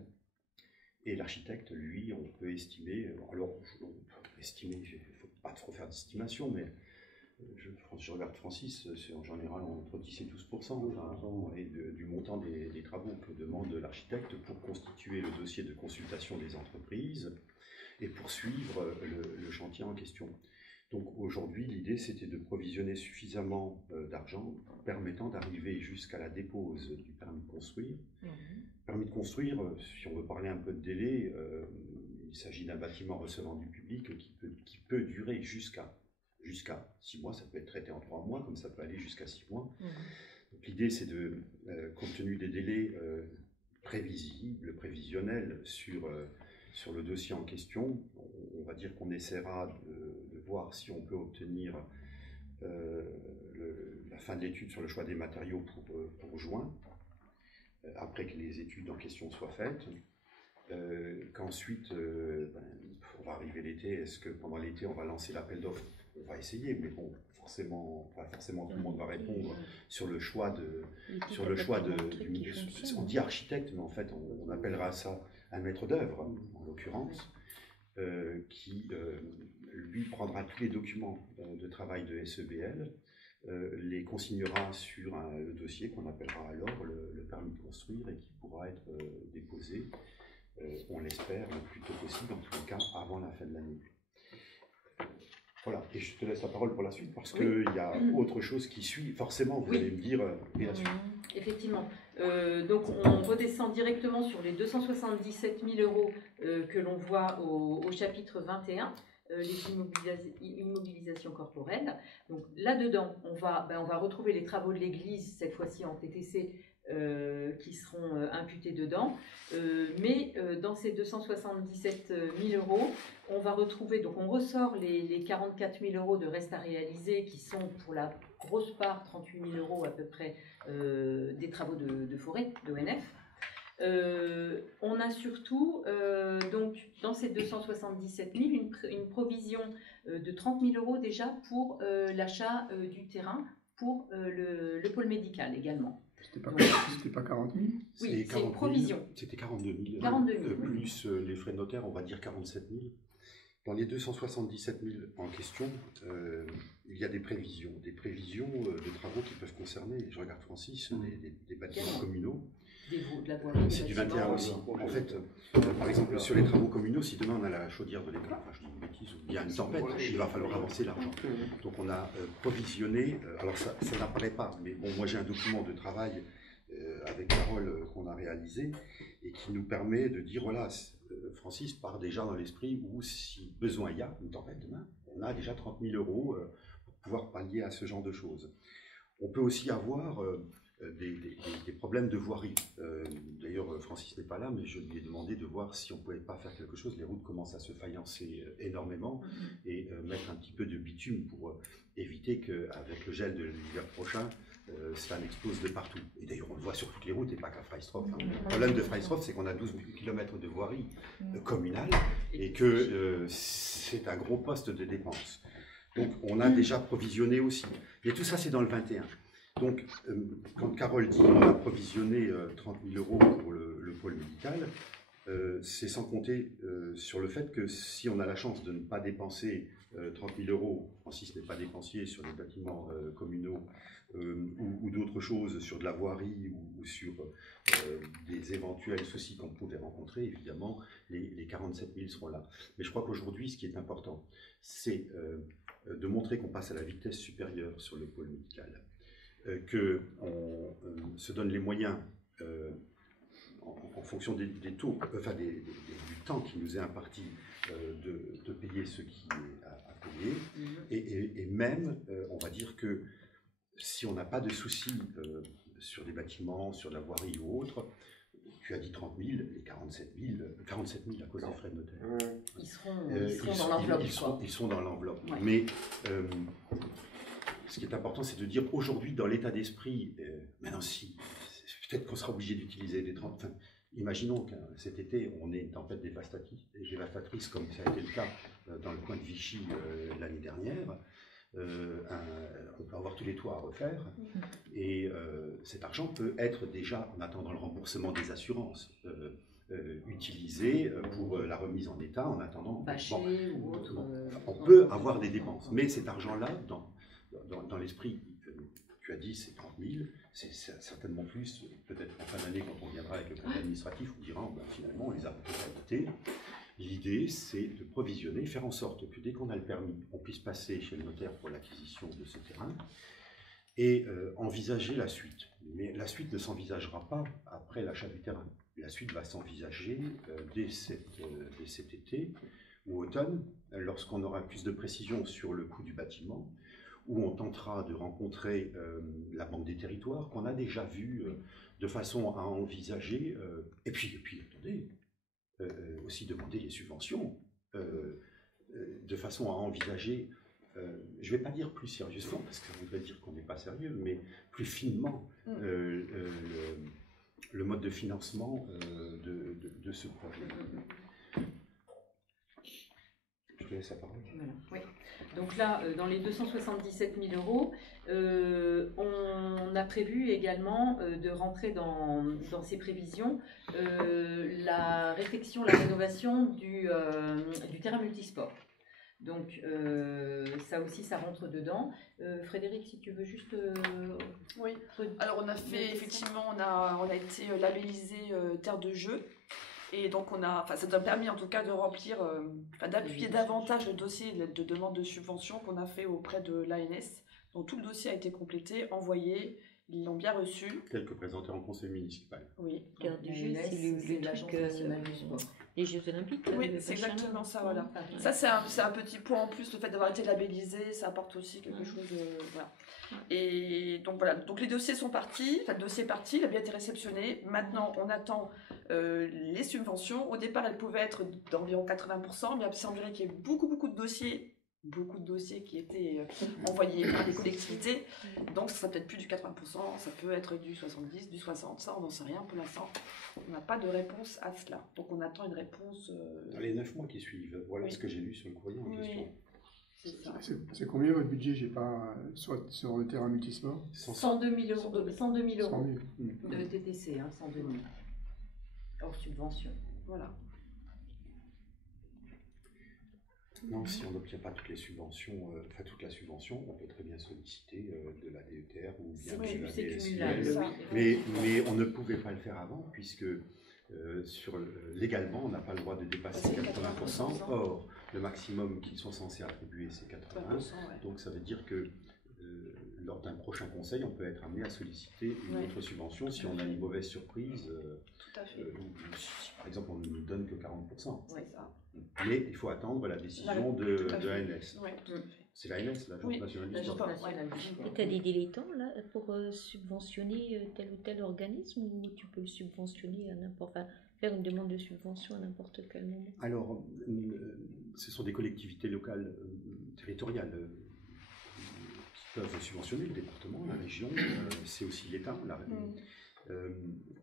Et l'architecte, lui, on peut estimer, alors on peut estimer, il ne faut pas trop faire d'estimation, mais je regarde Francis, c'est en général entre 10 et 12% du montant des travaux que demande l'architecte pour constituer le dossier de consultation des entreprises et poursuivre le chantier en question. Donc aujourd'hui, l'idée c'était de provisionner suffisamment d'argent permettant d'arriver jusqu'à la dépose du permis de construire. Permis de construire, si on veut parler un peu de délai, il s'agit d'un bâtiment recevant du public qui peut durer jusqu'à 6 mois, ça peut être traité en 3 mois, comme ça peut aller jusqu'à 6 mois. Donc l'idée c'est de, compte tenu des délais prévisibles, prévisionnels sur le dossier en question, on va dire qu'on essaiera de voir si on peut obtenir la fin de l'étude sur le choix des matériaux pour juin, après que les études en question soient faites. Qu'ensuite, on va arriver l'été. Est-ce que pendant l'été, on va lancer l'appel d'offres? On va essayer, mais bon, pas forcément tout le monde va répondre sur le choix du milieu. On dit architecte, mais en fait, on appellera ça un maître d'œuvre, en l'occurrence, qui, lui, prendra tous les documents de travail de SEBL, les consignera sur le dossier qu'on appellera alors le permis de construire et qui pourra être déposé, on l'espère, le plus tôt possible, en tout cas avant la fin de l'année. Voilà, et je te laisse la parole pour la suite, parce qu'il y a autre chose qui suit. Forcément, vous allez me dire, et la suite. Effectivement. Donc on redescend directement sur les 277 000 euros que l'on voit au chapitre 21, les immobilisations corporelles. Donc là-dedans, on va retrouver les travaux de l'église, cette fois-ci en TTC, qui seront imputés dedans. Mais dans ces 277 000 euros, on va retrouver, donc on ressort les 44 000 euros de reste à réaliser, qui sont pour la grosse part, 38 000 euros à peu près, des travaux de forêt, d'ONF. On a surtout, donc, dans ces 277 000, une provision de 30 000 euros déjà pour l'achat du terrain pour le pôle médical également. C'était pas 40 000? Oui, c'est une provision. C'était 42 000. 42 000. Plus les frais de notaire, on va dire 47 000. Dans les 277 000 en question, il y a des prévisions de travaux qui peuvent concerner, je regarde Francis, des bâtiments communaux. De la voirie, c'est du 21 aussi. En fait, par exemple, sur les travaux communaux, si demain on a la chaudière de l'État, enfin je dis une bêtise, ou il y a une tempête, il va falloir avancer l'argent. Donc on a provisionné, alors ça n'apparaît pas, mais bon, moi j'ai un document de travail avec Carole qu'on a réalisé et qui nous permet de dire, voilà, Francis part déjà dans l'esprit où si besoin il y a, une tempête demain, on a déjà 30 000 euros pour pouvoir pallier à ce genre de choses. On peut aussi avoir des problèmes de voirie. D'ailleurs, Francis n'est pas là, mais je lui ai demandé de voir si on ne pouvait pas faire quelque chose. Les routes commencent à se faïencer énormément et mettre un petit peu de bitume pour éviter qu'avec le gel de l'hiver prochain, ça explose de partout. Et d'ailleurs, on le voit sur toutes les routes et pas qu'à Freistroff. Le problème de Freistroff, c'est qu'on a 12 km de voirie communale et que c'est un gros poste de dépense. Donc, on a déjà provisionné aussi. Et tout ça, c'est dans le 21. Donc, quand Carole dit qu'on a provisionné 30 000 euros pour le pôle médical, c'est sans compter sur le fait que si on a la chance de ne pas dépenser 30 000 euros, Francis n'est pas dépensier sur des bâtiments communaux ou d'autres choses, sur de la voirie ou sur des éventuels soucis qu'on pouvait rencontrer, évidemment, les 47 000 seront là. Mais je crois qu'aujourd'hui, ce qui est important, c'est de montrer qu'on passe à la vitesse supérieure sur le pôle médical. Qu'on se donne les moyens en fonction des taux, enfin du temps qui nous est imparti de payer ce qui est à payer. Et même, on va dire que si on n'a pas de soucis sur des bâtiments, sur la voirie ou autre, tu as dit 30 000, les 47 000 à cause des frais de notaire. Ils seront dans l'enveloppe. Ils sont dans l'enveloppe. Ouais. Mais ce qui est important, c'est de dire aujourd'hui, dans l'état d'esprit, maintenant si, peut-être qu'on sera obligé d'utiliser des 30... Enfin, imaginons que cet été, on ait une tempête dévastatrice, comme ça a été le cas dans le coin de Vichy l'année dernière. On peut avoir tous les toits à refaire et cet argent peut être déjà, en attendant le remboursement des assurances, utilisé pour la remise en état en attendant. On peut avoir des dépenses, mais cet argent-là, dans l'esprit, tu as dit c'est 30 000, c'est certainement plus, peut-être en fin d'année quand on viendra avec le compte administratif, on dira finalement on les a peut-être notés. L'idée, c'est de provisionner, faire en sorte que dès qu'on a le permis, on puisse passer chez le notaire pour l'acquisition de ce terrain et envisager la suite. Mais la suite ne s'envisagera pas après l'achat du terrain. La suite va s'envisager dès cet été ou automne, lorsqu'on aura plus de précision sur le coût du bâtiment, où on tentera de rencontrer la Banque des Territoires, qu'on a déjà vu de façon à envisager, et puis attendez, aussi demander les subventions, de façon à envisager, je ne vais pas dire plus sérieusement, parce que ça voudrait dire qu'on n'est pas sérieux, mais plus finement le mode de financement de ce projet. Je te laisse la parole. Voilà, oui. Donc là, dans les 277 000 euros, on a prévu également de rentrer dans ces prévisions la réfection, la rénovation du terrain multisport. Donc ça aussi, ça rentre dedans. Frédéric, si tu veux juste... Oui, alors on a fait, effectivement, on a été labellisé Terre de Jeu. Et donc ça nous a permis en tout cas de remplir, d'appuyer davantage le dossier de demande de subvention qu'on a fait auprès de l'ANS. Donc tout le dossier a été complété, envoyé, ils l'ont bien reçu. Tel que présenté en conseil municipal. Oui. Cœur du jeu, c'est l'Agence truc, nationale du sport. les Jeux Olympiques. Oui, le c'est machin, exactement là. ça, voilà. Paris. Ça, c'est un petit point en plus, le fait d'avoir été labellisé, ça apporte aussi quelque chose de... Voilà. Et donc voilà, donc les dossiers sont partis, le dossier est parti, il a bien été réceptionné. Maintenant, on attend les subventions. Au départ, elles pouvaient être d'environ 80%, mais il semblerait qu'il y ait beaucoup de dossiers qui étaient envoyés par les collectivités. Donc, ça sera peut-être plus du 80%, ça peut être du 70, du 60, ça, on n'en sait rien pour l'instant. On n'a pas de réponse à cela. Donc, on attend une réponse... Dans les 9 mois qui suivent, voilà Oui. ce que j'ai lu sur le courrier en Oui. question. C'est ça. C'est combien votre budget? J'ai pas soit sur le terrain multisport. 102 000 euros, 102 000 100 euros 000. de TTC, 102 000 hors subvention. Voilà. Non, si on n'obtient pas toutes les subventions, toute la subvention, on peut très bien solliciter de la DETR ou bien de la C'est DSIL. cumulable, Ça. oui. Mais on ne pouvait pas le faire avant, puisque légalement, on n'a pas le droit de dépasser C'est 80%. Or, le maximum qu'ils sont censés attribuer, c'est 80%. 20%, ouais. Donc ça veut dire que lors d'un prochain conseil, on peut être amené à solliciter une Ouais. autre subvention si on a une mauvaise surprise, Tout à fait. ou si par exemple on ne nous donne que 40%. C'est ça. Mais il faut attendre la décision Tout à de fait. l'ANS. Oui, tout à fait. C'est l'ANS, l'Agence Oui, nationale du L'Agence sport. nationale du sport. Et tu as des délais temps là, pour subventionner tel ou tel organisme, ou tu peux le subventionner à n'importe, enfin, faire une demande de subvention à n'importe quel moment? Alors, ce sont des collectivités locales, territoriales, qui peuvent subventionner le département, la région, c'est aussi l'État.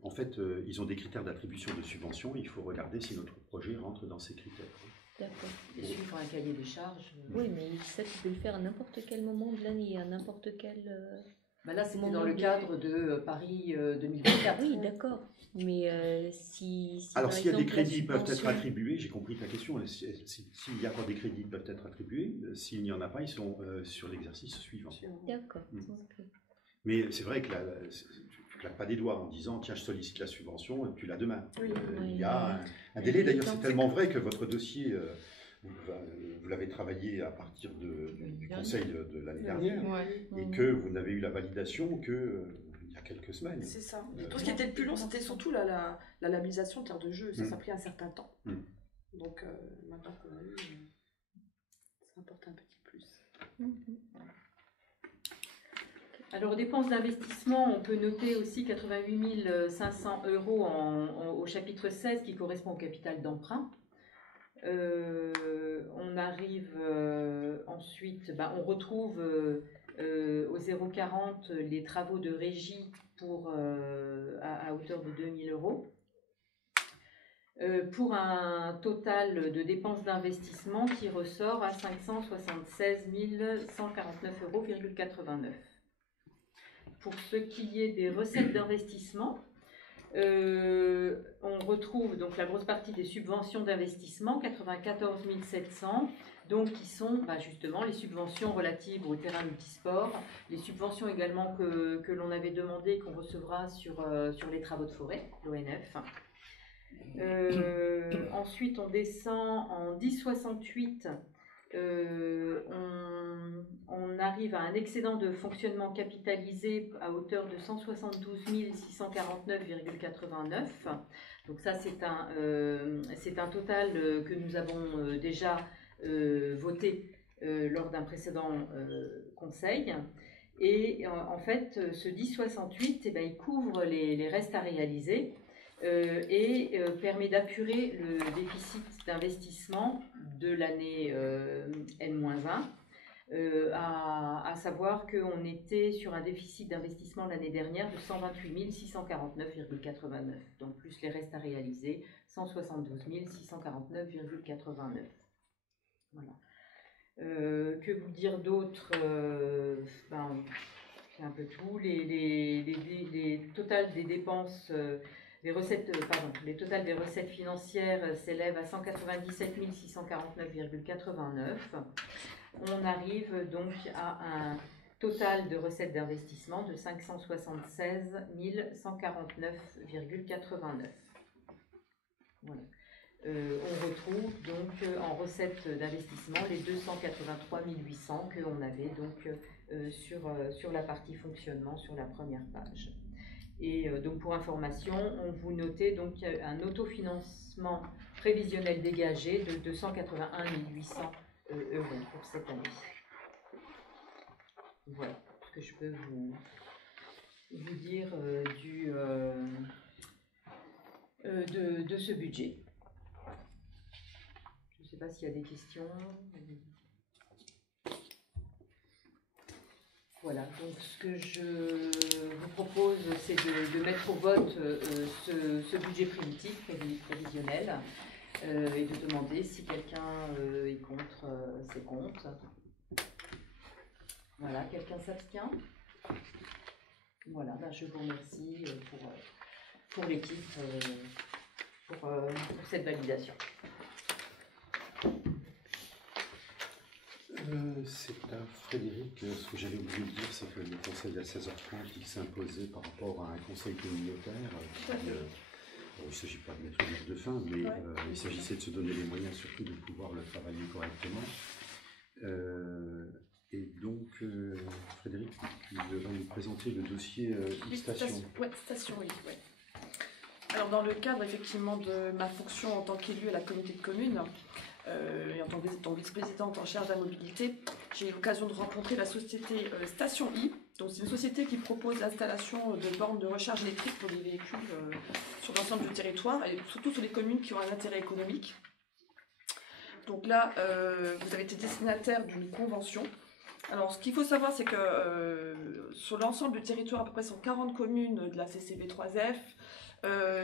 En fait, ils ont des critères d'attribution de subventions, il faut regarder si notre projet rentre dans ces critères. D'accord. Et suivre un cahier des charges. Oui, mais ça, tu peux le faire à n'importe quel moment de l'année, à n'importe quel... Bah là, c'était moment dans le de- cadre de Paris 2024. Oui, d'accord. Mais si Alors, par s'il y a des exemple, la crédits qui peuvent être subvention- attribués, j'ai compris ta question, s'il y a encore des crédits qui peuvent être attribués, s'il n'y en a pas, ils sont sur l'exercice suivant. D'accord. Mm. Ok. Mais c'est vrai que tu claques pas des doigts en disant tiens, je sollicite la subvention et tu l'as demain. Oui. Il y a un délai, d'ailleurs, c'est tellement vrai que votre dossier, vous l'avez travaillé à partir du conseil de l'année dernière Ouais. et que vous n'avez eu la validation que il y a quelques semaines. C'est ça. Tout ce qui était le plus long, c'était surtout la labellisation de terre de jeu. Ça a pris un certain temps. Donc, maintenant qu'on a eu, ça apporte un petit plus. Alors, aux dépenses d'investissement, on peut noter aussi 88 500 euros au chapitre 16 qui correspond au capital d'emprunt. On arrive ensuite, on retrouve au 0,40 les travaux de régie à hauteur de 2 000 euros. Pour un total de dépenses d'investissement qui ressort à 576 149,89 euros. Pour ce qui est des recettes d'investissement, on retrouve donc la grosse partie des subventions d'investissement, 94 700, donc qui sont justement les subventions relatives au terrain multisport, les subventions également que l'on avait demandé, qu'on recevra sur les travaux de forêt, l'ONF. Ensuite, on descend en 1068. On arrive à un excédent de fonctionnement capitalisé à hauteur de 172 649,89. Donc ça, c'est un total que nous avons déjà voté lors d'un précédent conseil. Et en fait, ce 1068, il couvre les restes à réaliser. Et permet d'apurer le déficit d'investissement de l'année N-1, à savoir qu'on était sur un déficit d'investissement l'année dernière de 128 649,89, donc plus les restes à réaliser, 172 649,89. Voilà. Que vous dire d'autre? C'est un peu tout. Les totals des dépenses... les totales des recettes financières s'élèvent à 197 649,89. On arrive donc à un total de recettes d'investissement de 576 149,89. Voilà. On retrouve donc en recettes d'investissement les 283 800 qu'on avait donc sur la partie fonctionnement sur la première page. Et donc pour information, on vous notait donc un autofinancement prévisionnel dégagé de 281 800 euros pour cette année. Voilà ce que je peux vous dire de ce budget. Je ne sais pas s'il y a des questions. Voilà, donc ce que je vous propose, c'est de mettre au vote ce budget prévisionnel et de demander si quelqu'un est contre ces comptes. Voilà, quelqu'un s'abstient? Voilà, ben je vous remercie pour l'équipe pour cette validation. C'est à Frédéric, ce que j'avais oublié de dire, c'est que le conseil à 16h30, il s'est imposé par rapport à un conseil communautaire. Il ne s'agit pas de mettre une heure de fin, mais il s'agissait de se donner les moyens surtout de pouvoir le travailler correctement. Et donc, Frédéric, tu vas nous présenter le dossier station. Oui, station, oui. Ouais. Alors, dans le cadre effectivement de ma fonction en tant qu'élu à la communauté de communes, et en tant que vice-présidente en charge de la mobilité, j'ai eu l'occasion de rencontrer la société Station I. Donc, c'est une société qui propose l'installation de bornes de recharge électrique pour les véhicules sur l'ensemble du territoire, et surtout sur les communes qui ont un intérêt économique. Donc là, vous avez été destinataire d'une convention. Alors, ce qu'il faut savoir, c'est que sur l'ensemble du territoire, à peu près 140 communes de la CCB 3F,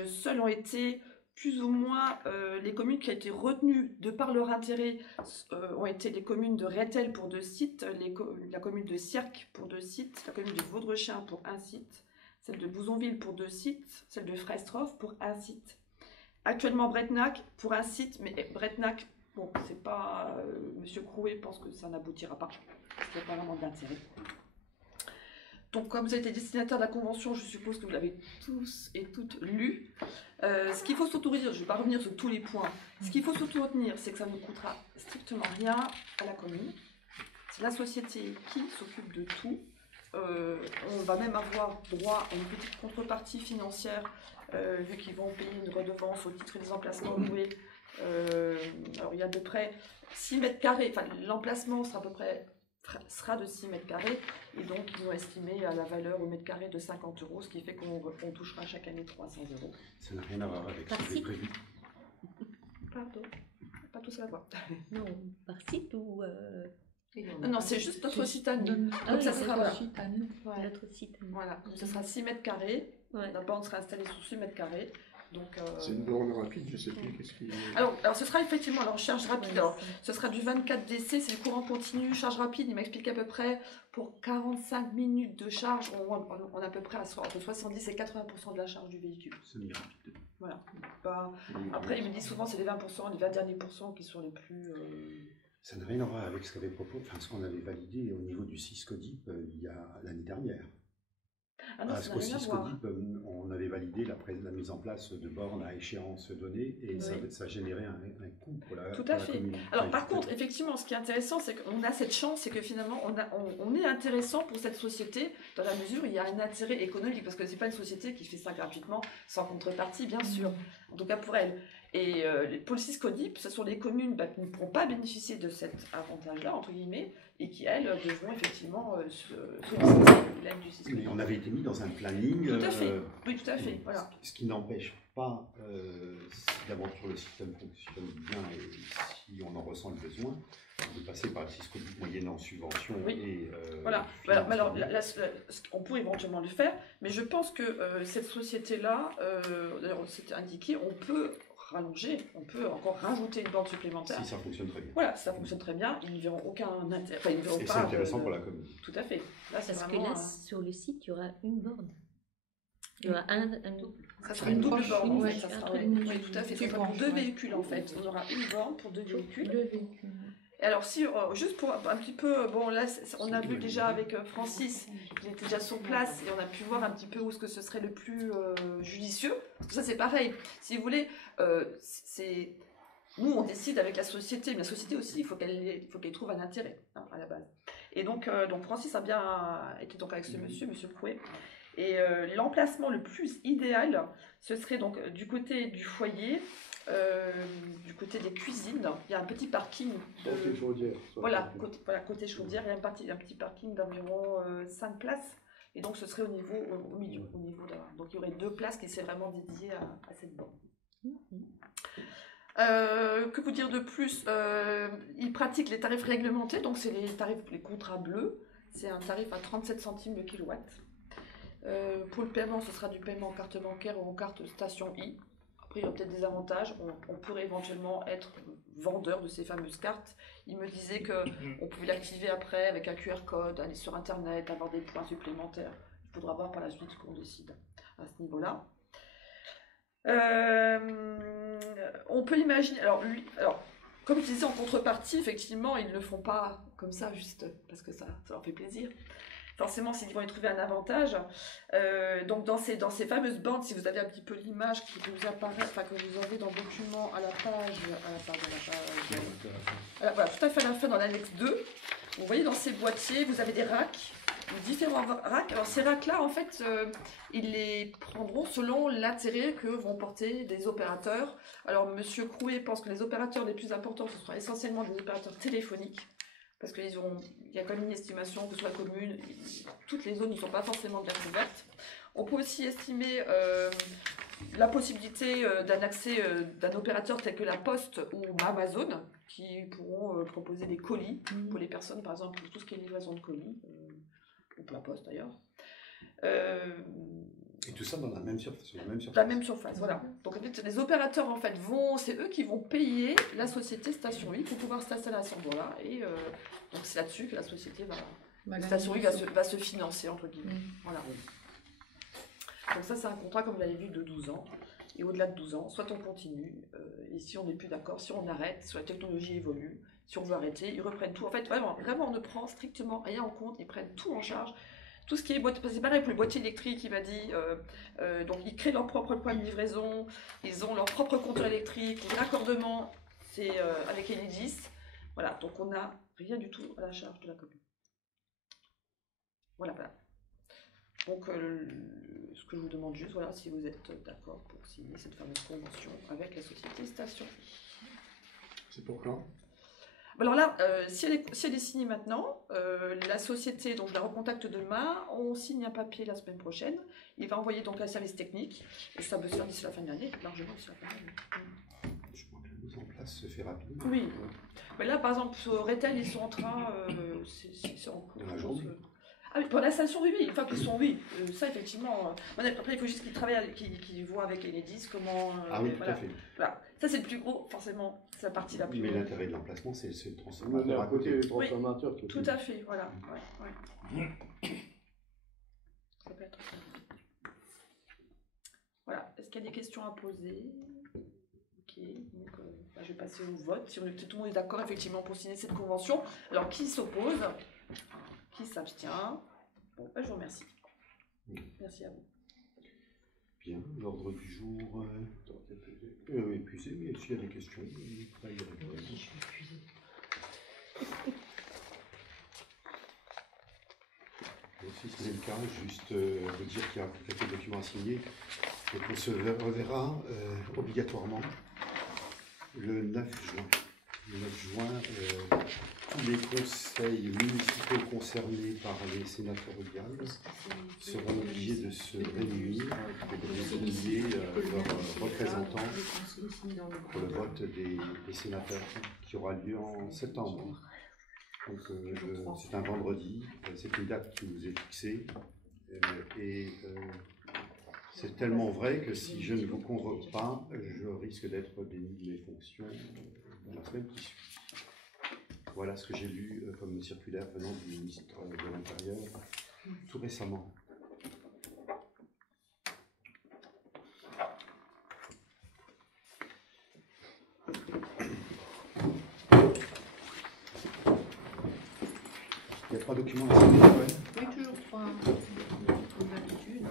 seules ont été plus ou moins les communes qui ont été retenues de par leur intérêt ont été les communes de Rethel pour 2 sites, la commune de Sierck pour 2 sites, la commune de Vaudrechin pour 1 site, celle de Bouzonville pour 2 sites, celle de Frestroff pour 1 site. Actuellement, Bretnac pour 1 site, mais Bretnac, bon, c'est pas. Monsieur Crouet pense que ça n'aboutira pas, parce qu'il n'y a pas vraiment d'intérêt. Donc, comme vous avez été destinataire de la convention, je suppose que vous l'avez tous et toutes lu. Ce qu'il faut surtout dire, je ne vais pas revenir sur tous les points, ce qu'il faut surtout retenir, c'est que ça ne coûtera strictement rien à la commune. C'est la société qui s'occupe de tout. On va même avoir droit à une petite contrepartie financière, vu qu'ils vont payer une redevance au titre des emplacements loués. Alors, il y a à peu près 6 mètres carrés, enfin, l'emplacement sera de 6 mètres carrés, et donc ils ont estimé à la valeur au mètre carré de 50 €, ce qui fait qu'on touchera chaque année 300 €. Ça n'a rien à voir avec ce qui est prévu. Pardon, pas tout ça à voir. Non, par site ou... Non, c'est juste notre site à nous. Donc ça sera notre site à nous. Voilà, donc ça sera 6 mètres carrés. La borne sera installée sur 6 mètres carrés. C'est une borne rapide, je ne sais plus qu'est-ce qui... Alors, ce sera effectivement en charge rapide. Alors, ce sera du 24 DC, c'est le courant continu, charge rapide. Il m'explique à peu près pour 45 minutes de charge, on est à peu près entre 70 et 80% de la charge du véhicule. Semi-rapide. Voilà. Après, il me dit souvent c'est les 20%, les 20 derniers pourcents qui sont les plus... Ça n'a rien à voir avec ce qu'on avait validé au niveau du CISCODIP il y a l'année dernière. Ah non, Parce qu'au CISCODIP, on avait validé la mise en place de bornes à échéance donnée, et ça générait un coût pour la commune. Alors par contre, effectivement, ce qui est intéressant, c'est qu'on a cette chance, c'est que finalement, on est intéressant pour cette société, dans la mesure où il y a un intérêt économique, parce que ce n'est pas une société qui fait ça gratuitement, sans contrepartie, bien sûr, en tout cas pour elle. Et pour le CISCODIP, ce sont les communes qui ne pourront pas bénéficier de cet avantage-là, entre guillemets, et qui, elles, devront effectivement solliciter l'aide du CISCODIP. Mais on avait été mis dans un planning. Tout à fait, oui, tout à fait. Voilà. Ce qui n'empêche pas, si l'aventure, le système fonctionne bien et si on en ressent le besoin, de passer par le CISCODIP moyennant subvention et... voilà. Alors, on pourrait éventuellement le faire, mais je pense que cette société-là, d'ailleurs, c'était indiqué, on peut rallonger, on peut encore rajouter une borne supplémentaire. Si ça fonctionne très bien. Voilà, si ça fonctionne très bien, ils n'y verront aucun intérêt. Enfin, ils ne verront et pas. C'est intéressant pour la commune. Tout à fait. Là, Parce que là, sur le site, il y aura une borne. Il y aura ça sera une double borne, en fait. Oui, Ça sera, oui, tout à fait. Ça sera pour 2 véhicules, en fait. On aura une borne pour 2 véhicules. Et alors, si, juste pour un petit peu, bon là, on a vu déjà avec Francis, il était déjà sur place et on a pu voir un petit peu où est-ce que ce serait le plus judicieux. Parce que ça, c'est pareil. Si vous voulez, nous, on décide avec la société, mais la société aussi, il faut qu'elle trouve un intérêt à la base. Et donc Francis a bien été donc avec ce monsieur Coué. Et l'emplacement le plus idéal, ce serait donc du côté du foyer, du côté des cuisines. Il y a un petit parking. Côté chaudière. Côté chaudière, il y a un petit parking d'environ 5 places. Et donc ce serait au milieu, au niveau d'avant. Donc il y aurait 2 places qui seraient vraiment dédiées à cette borne. Que vous dire de plus? Ils pratiquent les tarifs réglementés, donc c'est les contrats bleus. C'est un tarif à 37 centimes le kilowatt. Pour le paiement, ce sera du paiement en carte bancaire ou en carte station I. Après, il y aura peut-être des avantages. On pourrait éventuellement être vendeur de ces fameuses cartes. Il me disait qu'on pouvait l'activer après avec un QR code, aller sur Internet, avoir des points supplémentaires. Il faudra voir par la suite ce qu'on décide à ce niveau-là. On peut imaginer, alors comme je disais, en contrepartie, effectivement, ils ne le font pas comme ça, juste parce que ça leur fait plaisir. Forcément, s'ils vont y trouver un avantage. Donc, dans ces fameuses bandes, si vous avez un petit peu l'image qui vous apparaît, enfin, que vous avez dans le document à la page, voilà, tout à fait à la fin, dans l'annexe 2, vous voyez dans ces boîtiers, vous avez des racks, différents racks. Alors, ces racks-là, en fait, ils les prendront selon l'intérêt que vont porter des opérateurs. Alors, Monsieur Crouet pense que les opérateurs les plus importants, ce sera essentiellement des opérateurs téléphoniques. Parce qu'il y a quand même une estimation, que ce soit commune, toutes les zones ne sont pas forcément bien couvertes. On peut aussi estimer la possibilité d'un accès d'un opérateur tel que la Poste ou Amazon, qui pourront proposer des colis pour les personnes, par exemple, pour tout ce qui est livraison de colis, ou pour la Poste d'ailleurs. Et tout ça dans la même surface. La même surface, voilà. Donc en fait, les opérateurs, en fait, c'est eux qui vont payer la société Station U pour pouvoir s'installer à cet endroit-là. Et donc c'est là-dessus que la société Station U va se financer, entre guillemets. Voilà. Donc ça, c'est un contrat, comme vous l'avez vu, de 12 ans. Et au-delà de 12 ans, soit on continue, et si on n'est plus d'accord, si on arrête, si la technologie évolue, si on veut arrêter, ils reprennent tout. En fait, vraiment, on ne prend strictement rien en compte, ils prennent tout en charge. Tout ce qui est boîtier, c'est pareil pour les boîtiers électriques, il m'a dit, donc ils créent leur propre point de livraison, ils ont leur propre compteur électrique, les raccordements, c'est avec Enedis. Voilà, donc on n'a rien du tout à la charge de la commune. Voilà. Donc, ce que je vous demande juste, voilà, si vous êtes d'accord pour signer cette fameuse convention avec la société Station. C'est pour quand? Alors là, si elle est signée maintenant, la société, donc je la recontacte demain, on signe un papier la semaine prochaine, il va envoyer donc un service technique, et ça peut se faire d'ici la fin de l'année, largement d'ici la fin de l'année. Je crois que la mise en place se fait rapidement. Oui, mais là par exemple, sur Retail, ils sont en train, c'est en cours. Dans la journée. Ah oui, pour l'installation, oui, une fois qu'ils sont, ça effectivement, après il faut juste qu'ils travaillent, qu'ils voient avec Enedis comment... Ah oui, voilà. tout à fait. Voilà. Ça c'est le plus gros, forcément, c'est la partie la plus... Mais l'intérêt de l'emplacement, c'est le On est transformateur à côté du Oui, transformateur. tout à fait, voilà. Ouais. Ça peut être ça. Voilà, est-ce qu'il y a des questions à poser? Ok, donc je vais passer au vote. Si tout le monde est d'accord effectivement pour signer cette convention. Alors qui s'oppose? Qui s'abstient? Bon, je vous remercie. Merci à vous. Bien, l'ordre du jour épuisé, mais s'il y a des questions, il va y répondre. Si c'est le cas, juste vous dire qu'il y a quelques documents à signer et qu'on se reverra obligatoirement le 9 juin. Le 9 juin, tous les conseils municipaux concernés par les sénatoriales seront obligés de se réunir et de désigner leurs représentants pour le vote des sénateurs qui aura lieu en septembre. Donc c'est un vendredi, c'est une date qui nous est fixée et c'est tellement vrai que si je ne vous convoque pas, je risque d'être démis de mes fonctions dans la semaine qui suit. Voilà ce que j'ai lu comme circulaire venant du ministre de l'Intérieur tout récemment. Il y a 3 documents à signer, ouais. Oui, toujours 3, comme d'habitude.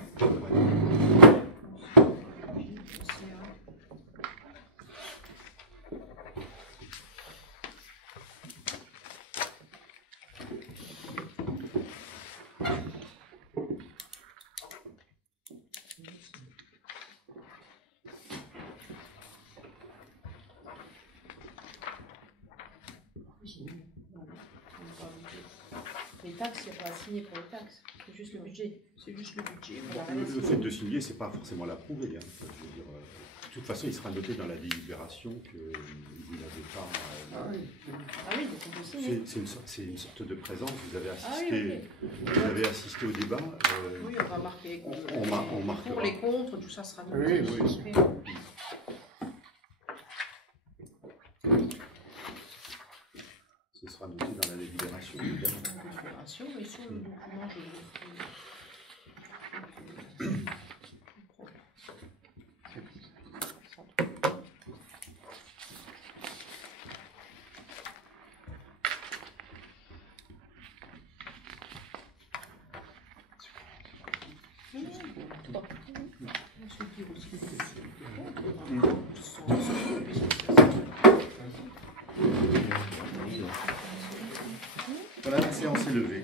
Les taxes, il n'y a pas à signer pour les taxes, c'est juste le budget. C'est juste le budget. Voilà. Le fait de signer, c'est pas forcément l'approuver. Hein. Je veux dire, de toute façon, il sera noté dans la délibération que vous n'avez pas. Ah oui, donc on peut signer. C'est une sorte de présence. Vous avez Ah assisté, oui, ok. vous avez assisté au débat. Oui, on va marquer. On marquera. Pour les contre, tout ça sera Oui, noté. oui. Ce sera noté dans la délibération, évidemment. Configuration, mais sur le document, je le Voilà, la séance est levée.